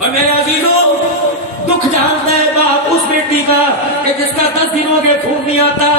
اور میرے عزیزوں دکھ جانتا ہے باپ اس بیٹی کا کہ جس کا 10 دنوں کے خون نہیں آتا.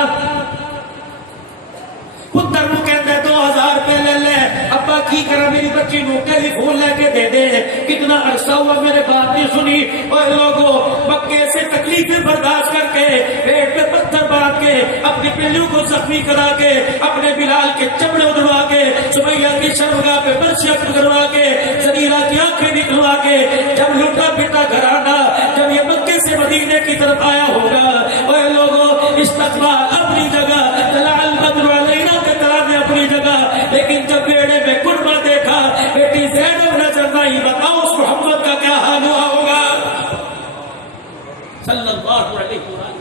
پتر نو کہتے 2000 روپے لے لے ابا کی کرا میری بچی نو ٹیلی فون لے کے دے دے. کتنا عرصہ ہوا میرے باپ نے سنی. اور لوگوں مکے سے تکلیفیں برداشت کر کے پیٹ پہ پتھر باندھ کے اپنے پلو کو زخمی کرا کے اپنے بلال کے چمڑے ادھوا کے سمیہ کی شرمگاہ پہ برشیاں کروا کے زریرہ کی آنکھیں نکلوا کے جب لٹا پٹا گھرانا جب یہ مکے سے مدینے کی طرف آیا ہوگا. اور لوگوں استقبال اپنی جگہ جلال بدر علینا کے طرح اپنی جگہ. لیکن جب بیڑے میں قربہ دیکھا بیٹی زینب نظر نہیں. بتاؤ اس محمد کا کیا حال ہوا ہوگا صلی اللہ علیہ وسلم.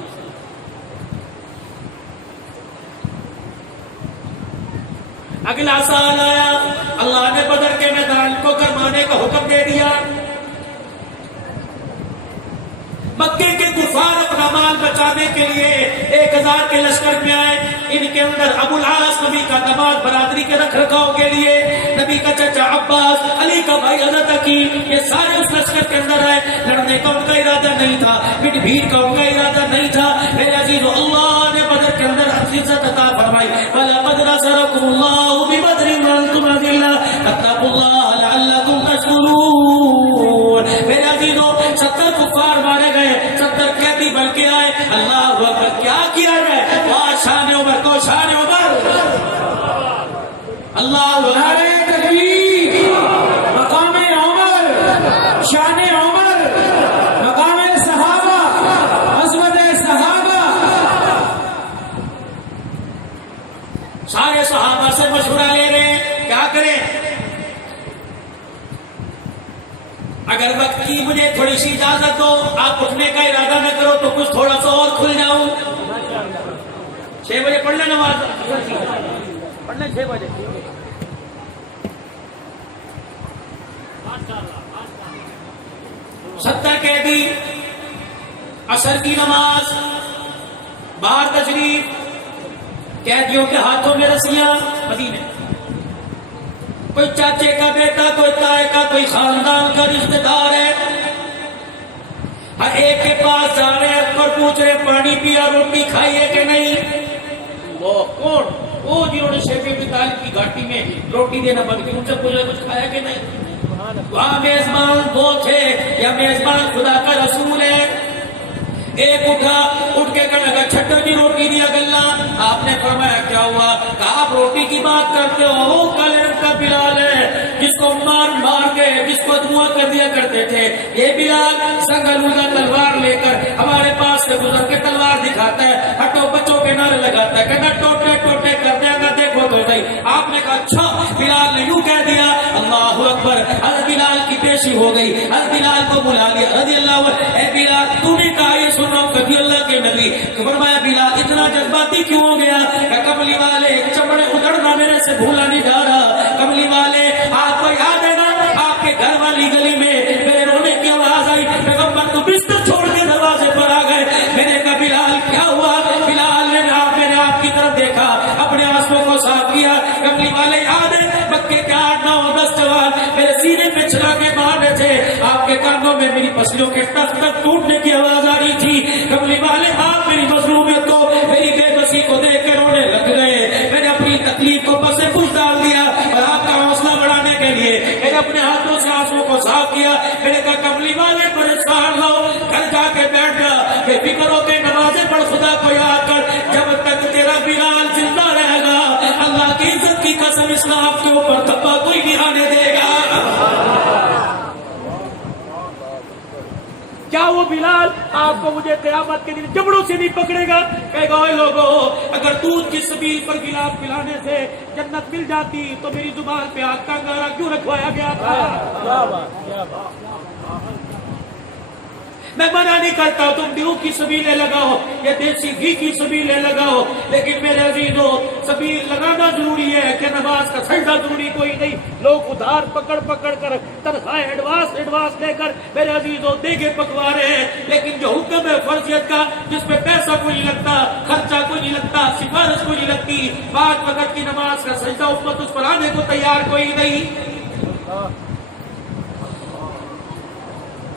اگلا سال آیا اللہ نے بدر کے میدان کو گرمانے کا حکم دے دیا. مکے کے کفار اپنا مال بچانے کے لیے 1000 کے لشکر میں آئے. ان کے اندر ابو العاص نبی کا دماد برادری کے رکھ رکھاؤ کے لیے نبی کا چچا عباس علی کا بھائی حضرت عقیل یہ سارے اس لشکر کے اندر آئے. لڑنے کا ان کا ارادہ نہیں تھا. پٹ بھیڑ کا ان کا ارادہ نہیں تھا. میرے عزیزو اللہ نے بدر کے اندر عزت عطا فرمائی. ولا بدر سرکم اللہ ببدر وانتم اذلہ اتقوا اللہ لعلکم تشکرون. میرے عزیزو 70 کفار مارے گئے 70 قیدی بن کے آئے. اللہ اکبر کیا کیا جائے. واہ شان عمر کو شان عمر. اللہ نعرہ تکبیر مقام عمر شان عمر مقام صحابہ عظمت صحابہ. سارے صحابہ سے مشورہ لے رہے ہیں کیا کریں. اگر وقت کی مجھے تھوڑی سی اجازت دو آپ اٹھنے کا ارادہ نہ کرو تو کچھ تھوڑا سا اور کھل جاؤں. 6 بجے پڑھ لیں نماز پڑھ لیں 6 بجے. 70 قیدی عصر کی نماز باہر تشریف قیدیوں کے ہاتھوں میں رسیاں مدینے. کوئی چاچے کا بیٹا کوئی تائے کا کوئی خاندان کا رشتہ دار ہے. ہر ایک کے پاس جا رہے ہیں اور پوچھ رہے پانی پیا روٹی کھائی ہے کہ نہیں. وہ کون وہ جنہوں نے شیخ ابی طالب کی گھاٹی میں روٹی دینا بند کی ان سے پوچھا کچھ کھایا کہ نہیں. وہاں میزبان وہ تھے یا میزبان خدا کا رسول ہے. ایک اٹھ کے کہنے لگا چھٹو جی روٹی دیا گلا. آپ نے فرمایا کیا ہوا. کہا آپ روٹی کی بات کرتے ہو وہ کالے رنگ کا بلال ہے جس کو مار کے جس کو دھواں کر دیا کرتے تھے. یہ بلال سنگلودہ تلوار لے کر ہمارے پاس سے گزر کے تلوار دکھاتا ہے ہٹو بچوں کے نعرے لگاتا ہے کہنا ٹوٹے ٹوٹے کر دیا گا دیکھو تو صحیح. آپ نے کہا اچھا بلال نے یوں کہہ دیا. اللہ اکبر. حضرت بلال کی پیشی ہو گئی. حضرت بلال کو بلا لیا رضی اللہ عنہ. اے بلال تو نے کہا یہ سنو کبھی اللہ کے نبی. فرمایا بلال اتنا جذباتی کیوں ہو گیا. کہ کملی والے چمڑے اترنا میرے سے بھولا نہیں جا رہا. کملی والے آپ کو یاد ہے نا آپ کے گھر والی گلی میں میرے رونے کی آواز آئی. پیغمبر تو بستر چھوڑ کے دروازے پر آ گئے. میں نے کہا بلال کیا ہوا. بلال نے آپ کی طرف دیکھا اپنے آنسوؤں کو صاف کیا. کملی والے یاد ہے مکے کے 8 9 10 جوان میرے سینے پہ چلا کے مار رہے تھے. آپ کے کانوں میں میری پسلیوں کے ٹک ٹک ٹوٹنے کی آواز آ رہی تھی. کملی والے آپ میری مظلومیت کو میری بے بسی کو دیکھ کے رونے لگ گئے. میں نے اپنی تکلیف کو پس پوچھ ڈال دیا اور آپ کا حوصلہ بڑھانے کے لیے میں نے اپنے ہاتھوں سے آنسوؤں کو صاف کیا. میں نے کہا کملی والے پریشان ہو گھر جا کے بیٹھ جا بے فکر ہو کے نمازیں پڑھ خدا کو یاد کر. جب تک تیرا بلال زندہ رہے گا اللہ کی عزت کی قسم اسلام کے اوپر دھبا کوئی نہیں آنے دے گا. کیا وہ بلال آپ کو مجھے قیامت کے دن جبڑوں سے نہیں پکڑے گا. کہے گا اے لوگوں اگر دودھ کی سبیل پر گلاس پلانے سے جنت مل جاتی تو میری زبان پہ آگ کا انگارہ کیوں رکھوایا گیا تھا. میں منع نہیں کرتا تم دیو کی سبیلیں لگاؤ یا دیسی گھی کی سبیلیں لگاؤ لیکن میرے عزیزو سبیل لگانا ضروری ہے کہ نماز کا سجدہ ضروری کوئی نہیں. لوگ ادھار پکڑ کر تنخواہ ایڈوانس لے کر میرے عزیزو دیگے پکوا رہے ہیں. لیکن جو حکم ہے فرضیت کا جس پہ پیسہ کوئی نہیں لگتا خرچہ کوئی نہیں لگتا سفارش کوئی نہیں لگتی 5 وقت کی نماز کا سجدہ امت اس پر آنے کو تیار کوئی نہیں.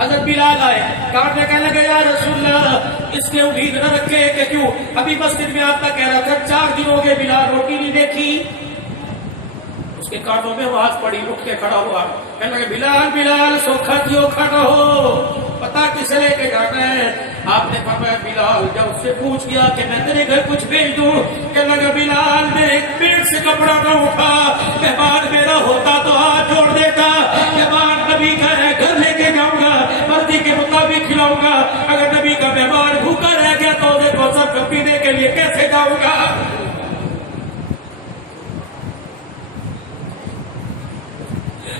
حضرت بلال آئے, کاٹنے کہنے لگے یا رسول اللہ اس نے امید نہ رکھے کہ کیوں ابھی مسجد میں آپ کا کہہ رہا تھا 4 دن ہو گئے بلال روٹی نہیں دیکھی. اس کے کانوں میں آواز پڑی, اٹھ کے کھڑا ہوا, کہنے لگے بلال بلال سوکھا کیوں کھڑا ہو, پتا کس لے کے جانا ہے. آپ نے فرمایا بلال, جب اس سے پوچھ گیا کہ میں تیرے گھر کچھ بھیج دوں, کہنے لگا بلال میرے پیٹ سے کپڑا نہ اٹھا, مہمان میرا ہوتا تو ہاتھ جوڑ دیتا, مہمان نبی کا ہے گھر لے کے جاؤں گا, مرضی کے مطابق کھلاؤں گا, اگر نبی کا مہمان بھوکا رہ گیا تو اسے کوثر پینے کے لیے کیسے جاؤں گا.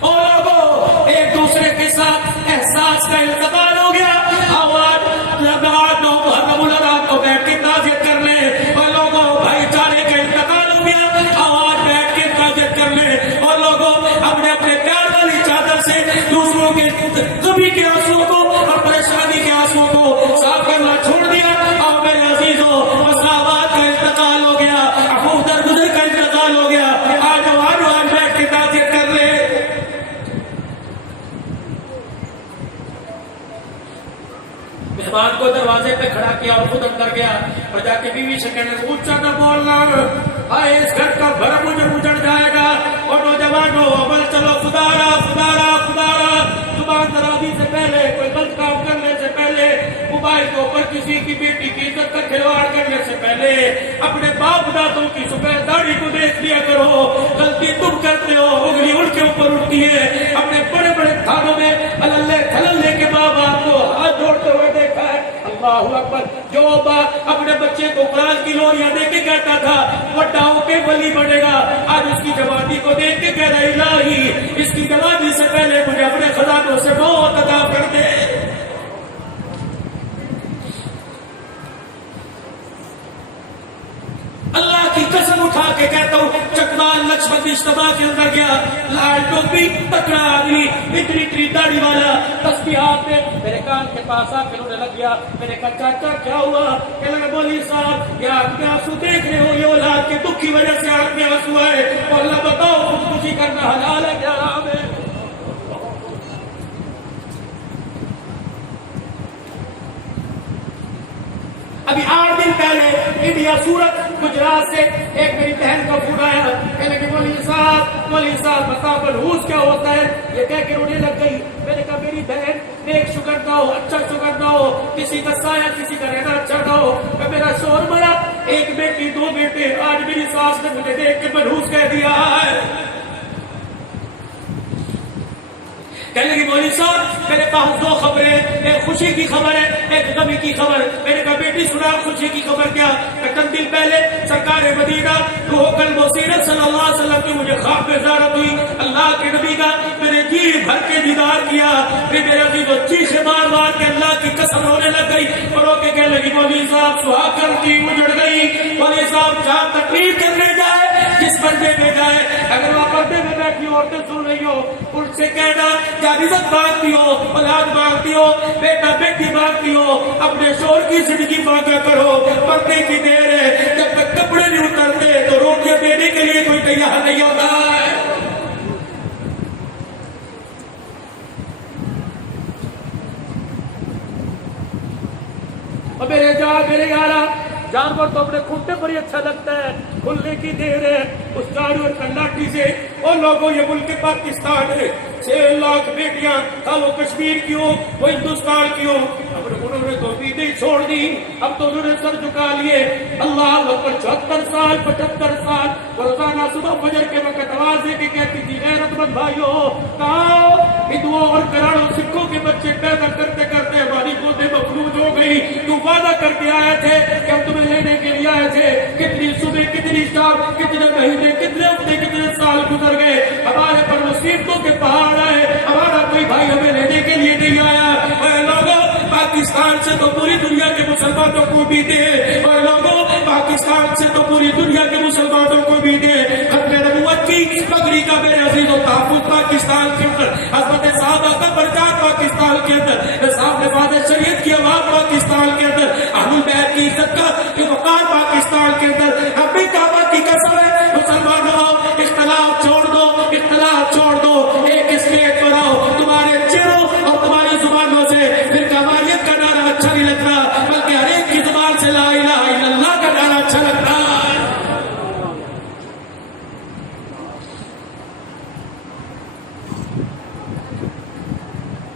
اور لوگوں ایک دوسرے کے ساتھ احساس کا انتقال ہو گیا, آواز محرم الحرام کو بیٹھ کے تعزیت کر لیں, اور لوگوں بھائی چارے کا انتقال ہو گیا, آواز بیٹھ کے تعزیت کر لیں, اور لوگوں اپنے اپنے پیار والی چادر سے دوسروں کے کبھی کے آنسوؤں کو اور پریشانی کے آنسوؤں کو صاف کرنا چھوڑ دیا. اور میرے عزیزوں مساوات کا انتقال ہو گیا, عفو درگزر کا انتقال ہو گیا. آج بیٹھ کے تعزیت کر لیں. مہمان کو دروازے پہ کھڑا کیا اور خود اندر گیا, اور جا کے بیوی سے کہنے سے اونچا نہ بولنا, آئے اس گھر کا بھرم مجھے اجڑ جائے گا. اور نوجوانوں عمل چلو, خدا را خدا را خدا را, زبان درازی سے پہلے, کوئی غلط کام کرنے سے پہلے, موبائل کے اوپر کسی کی بیٹی کی عزت کا کھلواڑ کرنے سے پہلے اپنے باپ دادوں کی سفید داڑھی کو دیکھ لیا کرو. غلطی تم کرتے ہو, انگلی ان کے اوپر اٹھتی ہے. اپنے بڑے بڑے تھانوں میں اللہ تھللے کے ماں باپ کو ہاتھ جوڑتے ہوئے دیکھا ہے. اللہ اکبر. جو باپ اپنے بچے کو قرآن کی لوریاں دے کے کہتا تھا بڑا ہو کے ولی بنے گا, آج اس کی جوانی کو دیکھ کے کہہ رہا الہی اس کی جوانی سے پہلے مجھے اپنے خزانوں سے موت عطا کر دے. اللہ کی قسم اٹھا کے کہتا ہوں, چکوال لکشمن اجتماع کے اندر گیا, لال ٹوپی تکڑا آدمی اتنی اتنی داڑھی والا تسبیحات میں میرے کان کے پاس آ کے رونے لگ گیا. میں نے کہا چاچا کیا ہوا؟ کہنے لگا مولوی صاحب یہ آپ کے آنسو دیکھ رہے ہو, یہ اولاد کے دکھ کی وجہ سے آپ کے آنسو آئے. اور اللہ بتاؤ خودکشی کرنا حلال ہے کیا حرام ہے؟ ابھی 8 دن پہلے انڈیا سورت گجرات سے ایک میری بہن کا فون آیا, کہنے کہ مولوی صاحب بتا بلوز کیا ہوتا ہے, یہ کہہ کے رونے لگ گئی. میں نے کہا میری بہن نیک شوگر نہ ہو, اچھا شوگر نہ ہو, کسی کا سایہ کسی کا رہنا اچھا نہ ہو. کہ میرا شوہر مرا, 1 بیٹی 2 بیٹے, آج میری ساس نے مجھے دیکھ کے بلوز کہہ دیا ہے. کہنے لگی مولوی صاحب میرے پاس 2 خبریں, ایک خوشی کی خبر ہے ایک غمی کی خبر. میں نے کہا بیٹی سنا خوشی کی خبر کیا؟ کہ چند دن پہلے سرکار مدینہ روح قلب و سیرت صلی اللہ علیہ وسلم کی مجھے خواب میں زیارت ہوئی. اللہ کے نبی کا میں نے جی بھر کے دیدار کیا. پھر میرے عزیز و چیخیں مار مار کے اللہ کی قسم رونے لگ گئی, اور رو کے کہنے لگی مولوی صاحب سہاگن کی اجڑ گئی. مولوی صاحب جہاں تقریر کرنے جائے, جس پردے میں جائے, اگر وہ پردے میں بیٹھی عورتیں سن رہی ہو, ان سے کہنا کیا رزق مانگتی ہو, اولاد مانگتی ہو, بیٹا بیٹی مانگتی ہو, اپنے شوہر کی زندگی مانگا کرو. پردے کی دیر ہے, جب تک کپڑے نہیں اترتے تو روٹیاں دینے کے لیے کوئی تیار نہیں ہوتا ہے. اور میرے یارا جانور تو اپنے کھوٹے پر ہی اچھا لگتا ہے, کھلنے کی دیر ہے اس جانور کا لاٹھی سے. اور لوگوں یہ ملک پاکستان ہے, 6 لاکھ بیٹیاں, وہ کشمیر کی ہو وہ ہندوستان کی ہو, اب انہوں نے تو عقیدے چھوڑ دی, اب تو انہوں نے سر جھکا لیے. اللہ اکبر 74 سال 75 سال روزانہ صبح فجر کے وقت آواز دے کے کہتی تھی غیرت مند بھائیو, کہاں ہندوؤں اور کروڑوں سکھوں کے بچے پیدا کرتے کرتے ہماری گودیں مفلوج ہو گئی. تو وعدہ کر کے آئے تھے کہ ہم تمہیں لینے کے لیے آئے تھے, کتنی صبح کتنی شام کتنے مہینے کتنے ہفتے کتنے سال گزر گئے, ہمارے پر مصیبتوں کے پہاڑ آئے, ہمارا کوئی بھائی ہمیں لینے کے لیے نہیں آیا. اے لوگوں پاکستان سے تو پوری دنیا کے مسلمانوں کو بھی دے, اور لوگوں پاکستان سے تو پوری دنیا کے مسلمانوں کو بھی دے. ختم نبوت کی پگڑی کا میرے عزیز و تحفظ پاکستان کے اندر, حضرت صحابہ کا پرچار پاکستان کے اندر, صاحب نفاذ شریعت کی آواز پاکستان کے اندر, اہل بیت کی عزت کا وقار پاکستان کے اندر. اپنی کعبہ کی قسم ہے مسلمانوں, اختلاف چھوڑ دو, اختلاف چھوڑ دو, ایک اسٹیج پر آؤ, تمہارے چہروں اور تمہاری زبانوں سے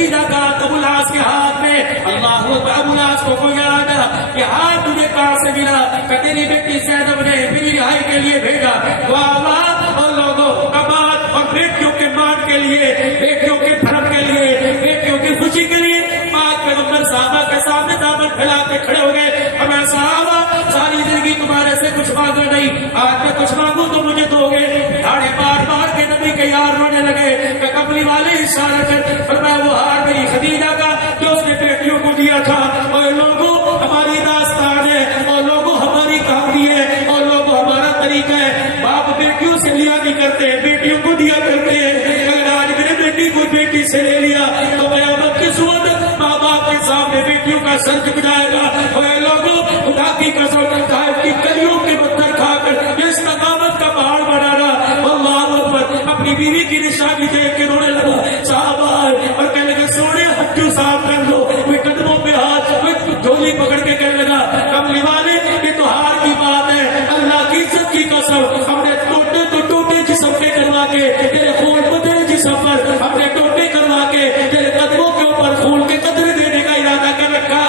خدیجہ کا ابو العاص کے ہاتھ میں اللہ ابو العاص کو یاد آیا کہ ہاتھ تجھے کہاں سے ملا کہ تیری بیٹی زینب نے میری رہائی کے لیے بھیجا. اور لوگوں کباب اور بیٹیوں کے مان کے لیے, بیٹیوں کے دھرم کے لیے, بیٹیوں کی خوشی کے لیے پاک پیغمبر صحابہ کے سامنے دامن پھیلا کے کھڑے ہو گئے. اور میں صحابہ ساری زندگی تمہارے سے کچھ مانگا نہیں, آج میں کچھ مانگوں تو مجھے دو گے. دھاڑے بار بار کے نبی کے یار رونے لگے کہ کملی والے اشارہ کر فرمایا وہ ہار میری خدیجہ کا جو اس نے بیٹیوں کو دیا تھا. اور لوگوں ہماری داستان ہے, اور لوگوں ہماری کہانی ہے, اور لوگوں ہمارا طریقہ ہے. باپ بیٹیوں سے لیا نہیں کرتے, بیٹیوں کو دیا کرتے ہیں. اگر آج میرے بیٹی کو بیٹی سے لے لیا تو قیامت کی صورت ماں باپ کے سامنے بیٹیوں کا سر جھک جائے گا. اور لوگوں خدا کی قسم صاحب کی کلیوں کے پتھر کھا کر اس استقامت کا پہاڑ بنانا. اللہ اکبر. اپنی بیوی کی نشانی دیکھ کے رونے لگا. صحابہ اور کہنے لگے سونے ہتھیوں صاف کر دو. کوئی قدموں پہ ہاتھ, کوئی جھولی پکڑ کے کہنے لگا کملی والے یہ تو ہار کی بات ہے. اللہ کی عزت کی قسم ہم نے ٹوٹے تو ٹوٹے جسم پہ کروا کے تیرے خون کو تیرے جسم پر ہم نے ٹوٹے کروا کے تیرے قدموں کے اوپر خون کے قطرے دینے کا ارادہ کر رکھا.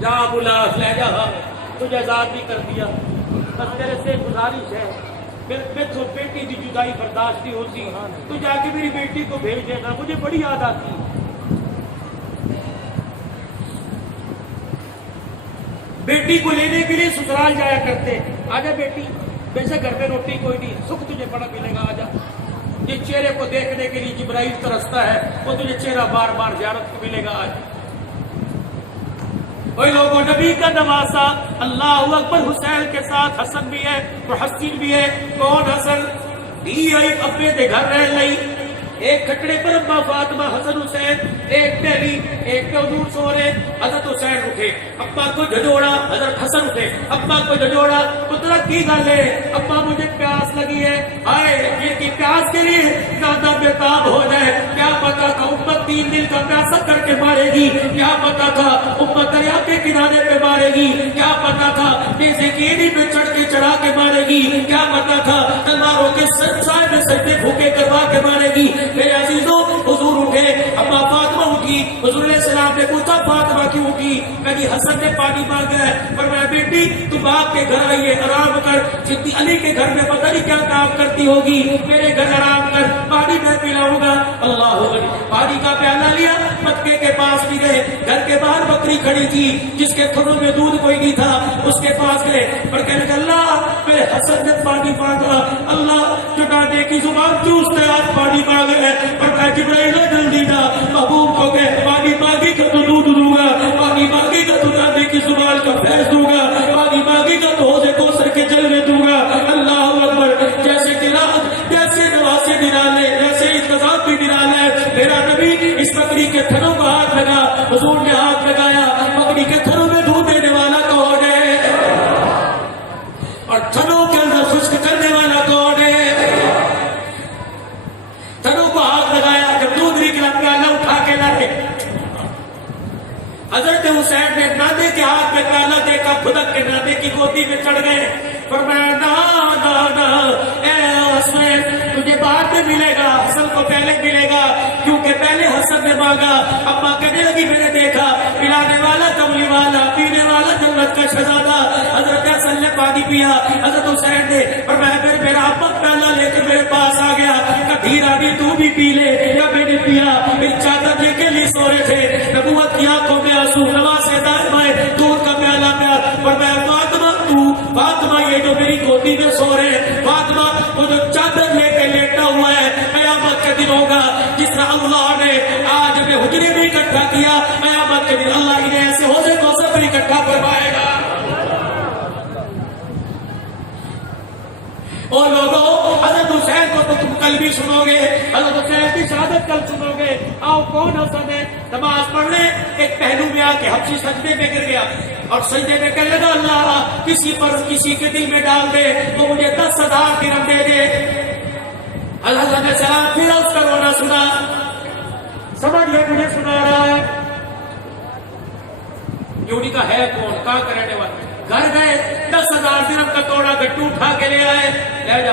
جا بلا لے جا, تجھے آزاد بھی کر دیا. بس تیرے سے گزارش ہے میں تو بیٹی کی جدائی برداشت نہیں ہوتی, تو جا کے میری بیٹی کو بھیج دینا. مجھے بڑی یاد آتی. بیٹی کو لینے کے لیے سسرال جایا کرتے. آجا بیٹی, ویسے گھر میں روٹی کوئی نہیں, سکھ تجھے بڑا ملے گا, آجا. یہ چہرے کو دیکھنے کے لیے جبرائیل ترستا ہے, وہ تجھے چہرہ بار بار زیارت کو ملے گا. آج وہی لوگوں نبی کا نواسا اللہ اکبر. حسین کے ساتھ حسن بھی ہے, محسن بھی ہے. کون حسن؟ ایک ابے دے گھر رہ لئی, ایک کھٹڑے پر ابا فاطمہ حسن حسین, ایک پہلی ایک پہ حضور سو رہے. حضرت حسین اٹھے, ابا کو جھجوڑا. حضرت حسن اٹھے, ابا کو جھجوڑا. پترا کی گل ہے؟ ابا مجھے پیاس لگی ہے. آئے یہ کی پیاس کے لیے زیادہ بےتاب ہو جائے. کیا پتا تھا امت 3 دن کا پیاسا کر کے مارے گی, کیا پتا تھا امت دریا کے کنارے پہ مارے گی, کیا پتا تھا نیزے کی ایڑی پہ چڑھ کے چڑھا کے مارے گی, کیا پتا تھا تلواروں کے سائے میں سجدے پھوکے کروا کے مارے گی. میرے عزیزوں حضور اٹھے, ابا فاطمہ اٹھی. حضور علیہ السلام نے پوچھا فاطمہ کیوں اٹھی؟ کبھی حسن نے پانی مانگا ہے. فرمایا بیٹی تو باپ کے گھر آئیے, آرام کر. جتنی علی کے گھر میں پتہ نہیں کیا کام کرتی ہوگی, میرے گھر آرام کر, پانی میں پلاؤں گا. اللہ اکبر. پانی کا پیالہ لیا, مکے کے پاس بھی گئے. گھر کے باہر بکری کھڑی تھی جس کے تھنوں میں دودھ کوئی نہیں تھا, اس کے پاس گئے اور کہنے لگے اللہ میرے حسن نے پانی مانگا, اللہ چٹانے کی زبان چوستے آج پانی مانگے. اور کہا جبرائیل جلدی جا, محبوب کو کہ پانی مانگی کا تو دودھ دوں گا, پانی مانگی کا تو چٹانے کی زبان کا فیض دوں گا, پانی مانگی کا تو حوض کوثر کے جلوے دوں گا. اللہ اکبر. جیسے قرات جیسے نواسے نرالے, جیسے انتظام بھی نرالے. میرا نبی اس بکری کے تھنوں کو ہاتھ لگا, حضور نے ہاتھ لگایا. بکری کے تھنوں میں دودھ دینے والا کون ہے, اور تھنوں کے اندر خشک کرنے والا کون ہے؟ تھنوں کو ہاتھ لگایا. جب دودھ نکلا پیالہ اٹھا کے لائے. حضرت حسین نے نادے کے ہاتھ میں پیالہ دیکھا, خدک کے نادے کی گودی میں چڑھ گئے. فرمایا نا نا نا اے حسین تجھے بعد میں ملے گا, حسن کو پہلے ملے گا, کیونکہ پہلے حسن نے مانگا. ابا کہنے لگی میں نے دیکھا پلانے والا کملی والا, پینے والا جنت کا شہزادہ. حضرت حسن نے پانی پیا. حضرت حسین نے فرمایا میرا ابا پیالہ لے کے میرے پاس آ گیا. کبھی رانی تو بھی پی لے, یا میں نے پیا. میری چادر لے کے لیے سو رہے تھے, نبوت کی آنکھوں میں آنسو, نواز سے دائمائے دودھ کا پیالہ پیا. فرمایا فاطمہ تو, فاطمہ یہ جو میری گودی میں سو رہے ہیں, فاطمہ وہ جو چادر لے کے لیٹا ہوا ہے, قیامت کے دن ہوگا جس طرح اللہ نے آج میں حجرے میں اکٹھا کیا, قیامت کے دن اللہ انہیں ایسے حوض کوثر پر اکٹھا فرمائے گا. اور لوگوں حضرت حسین کو تو تم کل بھی سنو گے, حضرت حسین کی شہادت کل سنو گے. آؤ کون حسن ہے؟ نماز پڑھنے ایک پہلو میں آ کے حبشی سجدے میں گر گیا, اور سجدے میں کہنے لگا اللہ کسی پر کسی کے دل میں ڈال دے تو مجھے 10,000 درہم دے دے. اللہ نے سلام پھر اس کا رونا سنا. سمجھئے مجھے سنا رہا ہے. یونی کا ہے کون, کہاں کا رہنے والا. گھر گئے 10,000 درہم کا توڑا گٹو اٹھا کے لے آئے, لے جا.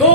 2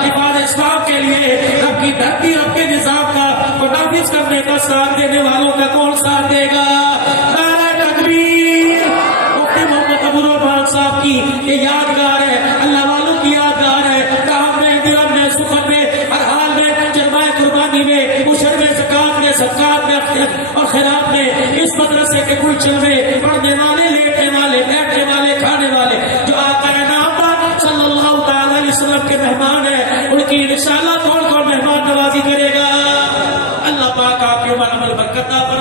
حفاظ اسلام کے لیے رب کی دھرتی رب کے نظام کا نافذ کرنے کا ساتھ دینے والوں کا کون ساتھ دے گا؟ نعرہ تکبیر! مفتی محمد ابو الرحمان صاحب کی یہ یادگار ہے، اللہ والوں کی یادگار ہے، کام میں درم میں سخن میں ہر حال میں جلوہ قربانی میں عشر میں زکات میں صدقات میں اور خیرات میں اس مدرسے کے گلشن میں پڑھنے والے لیٹنے والے بیٹھنے والے کھانے والے جو آقا نامدار صلی اللہ تعالی علیہ وسلم کے مہمان ہیں، ان کی انشاءاللہ کون کون مہمان نوازی کرے گا؟ اللہ پاک آپ کی عمر عمل برکت عطا فرمائے۔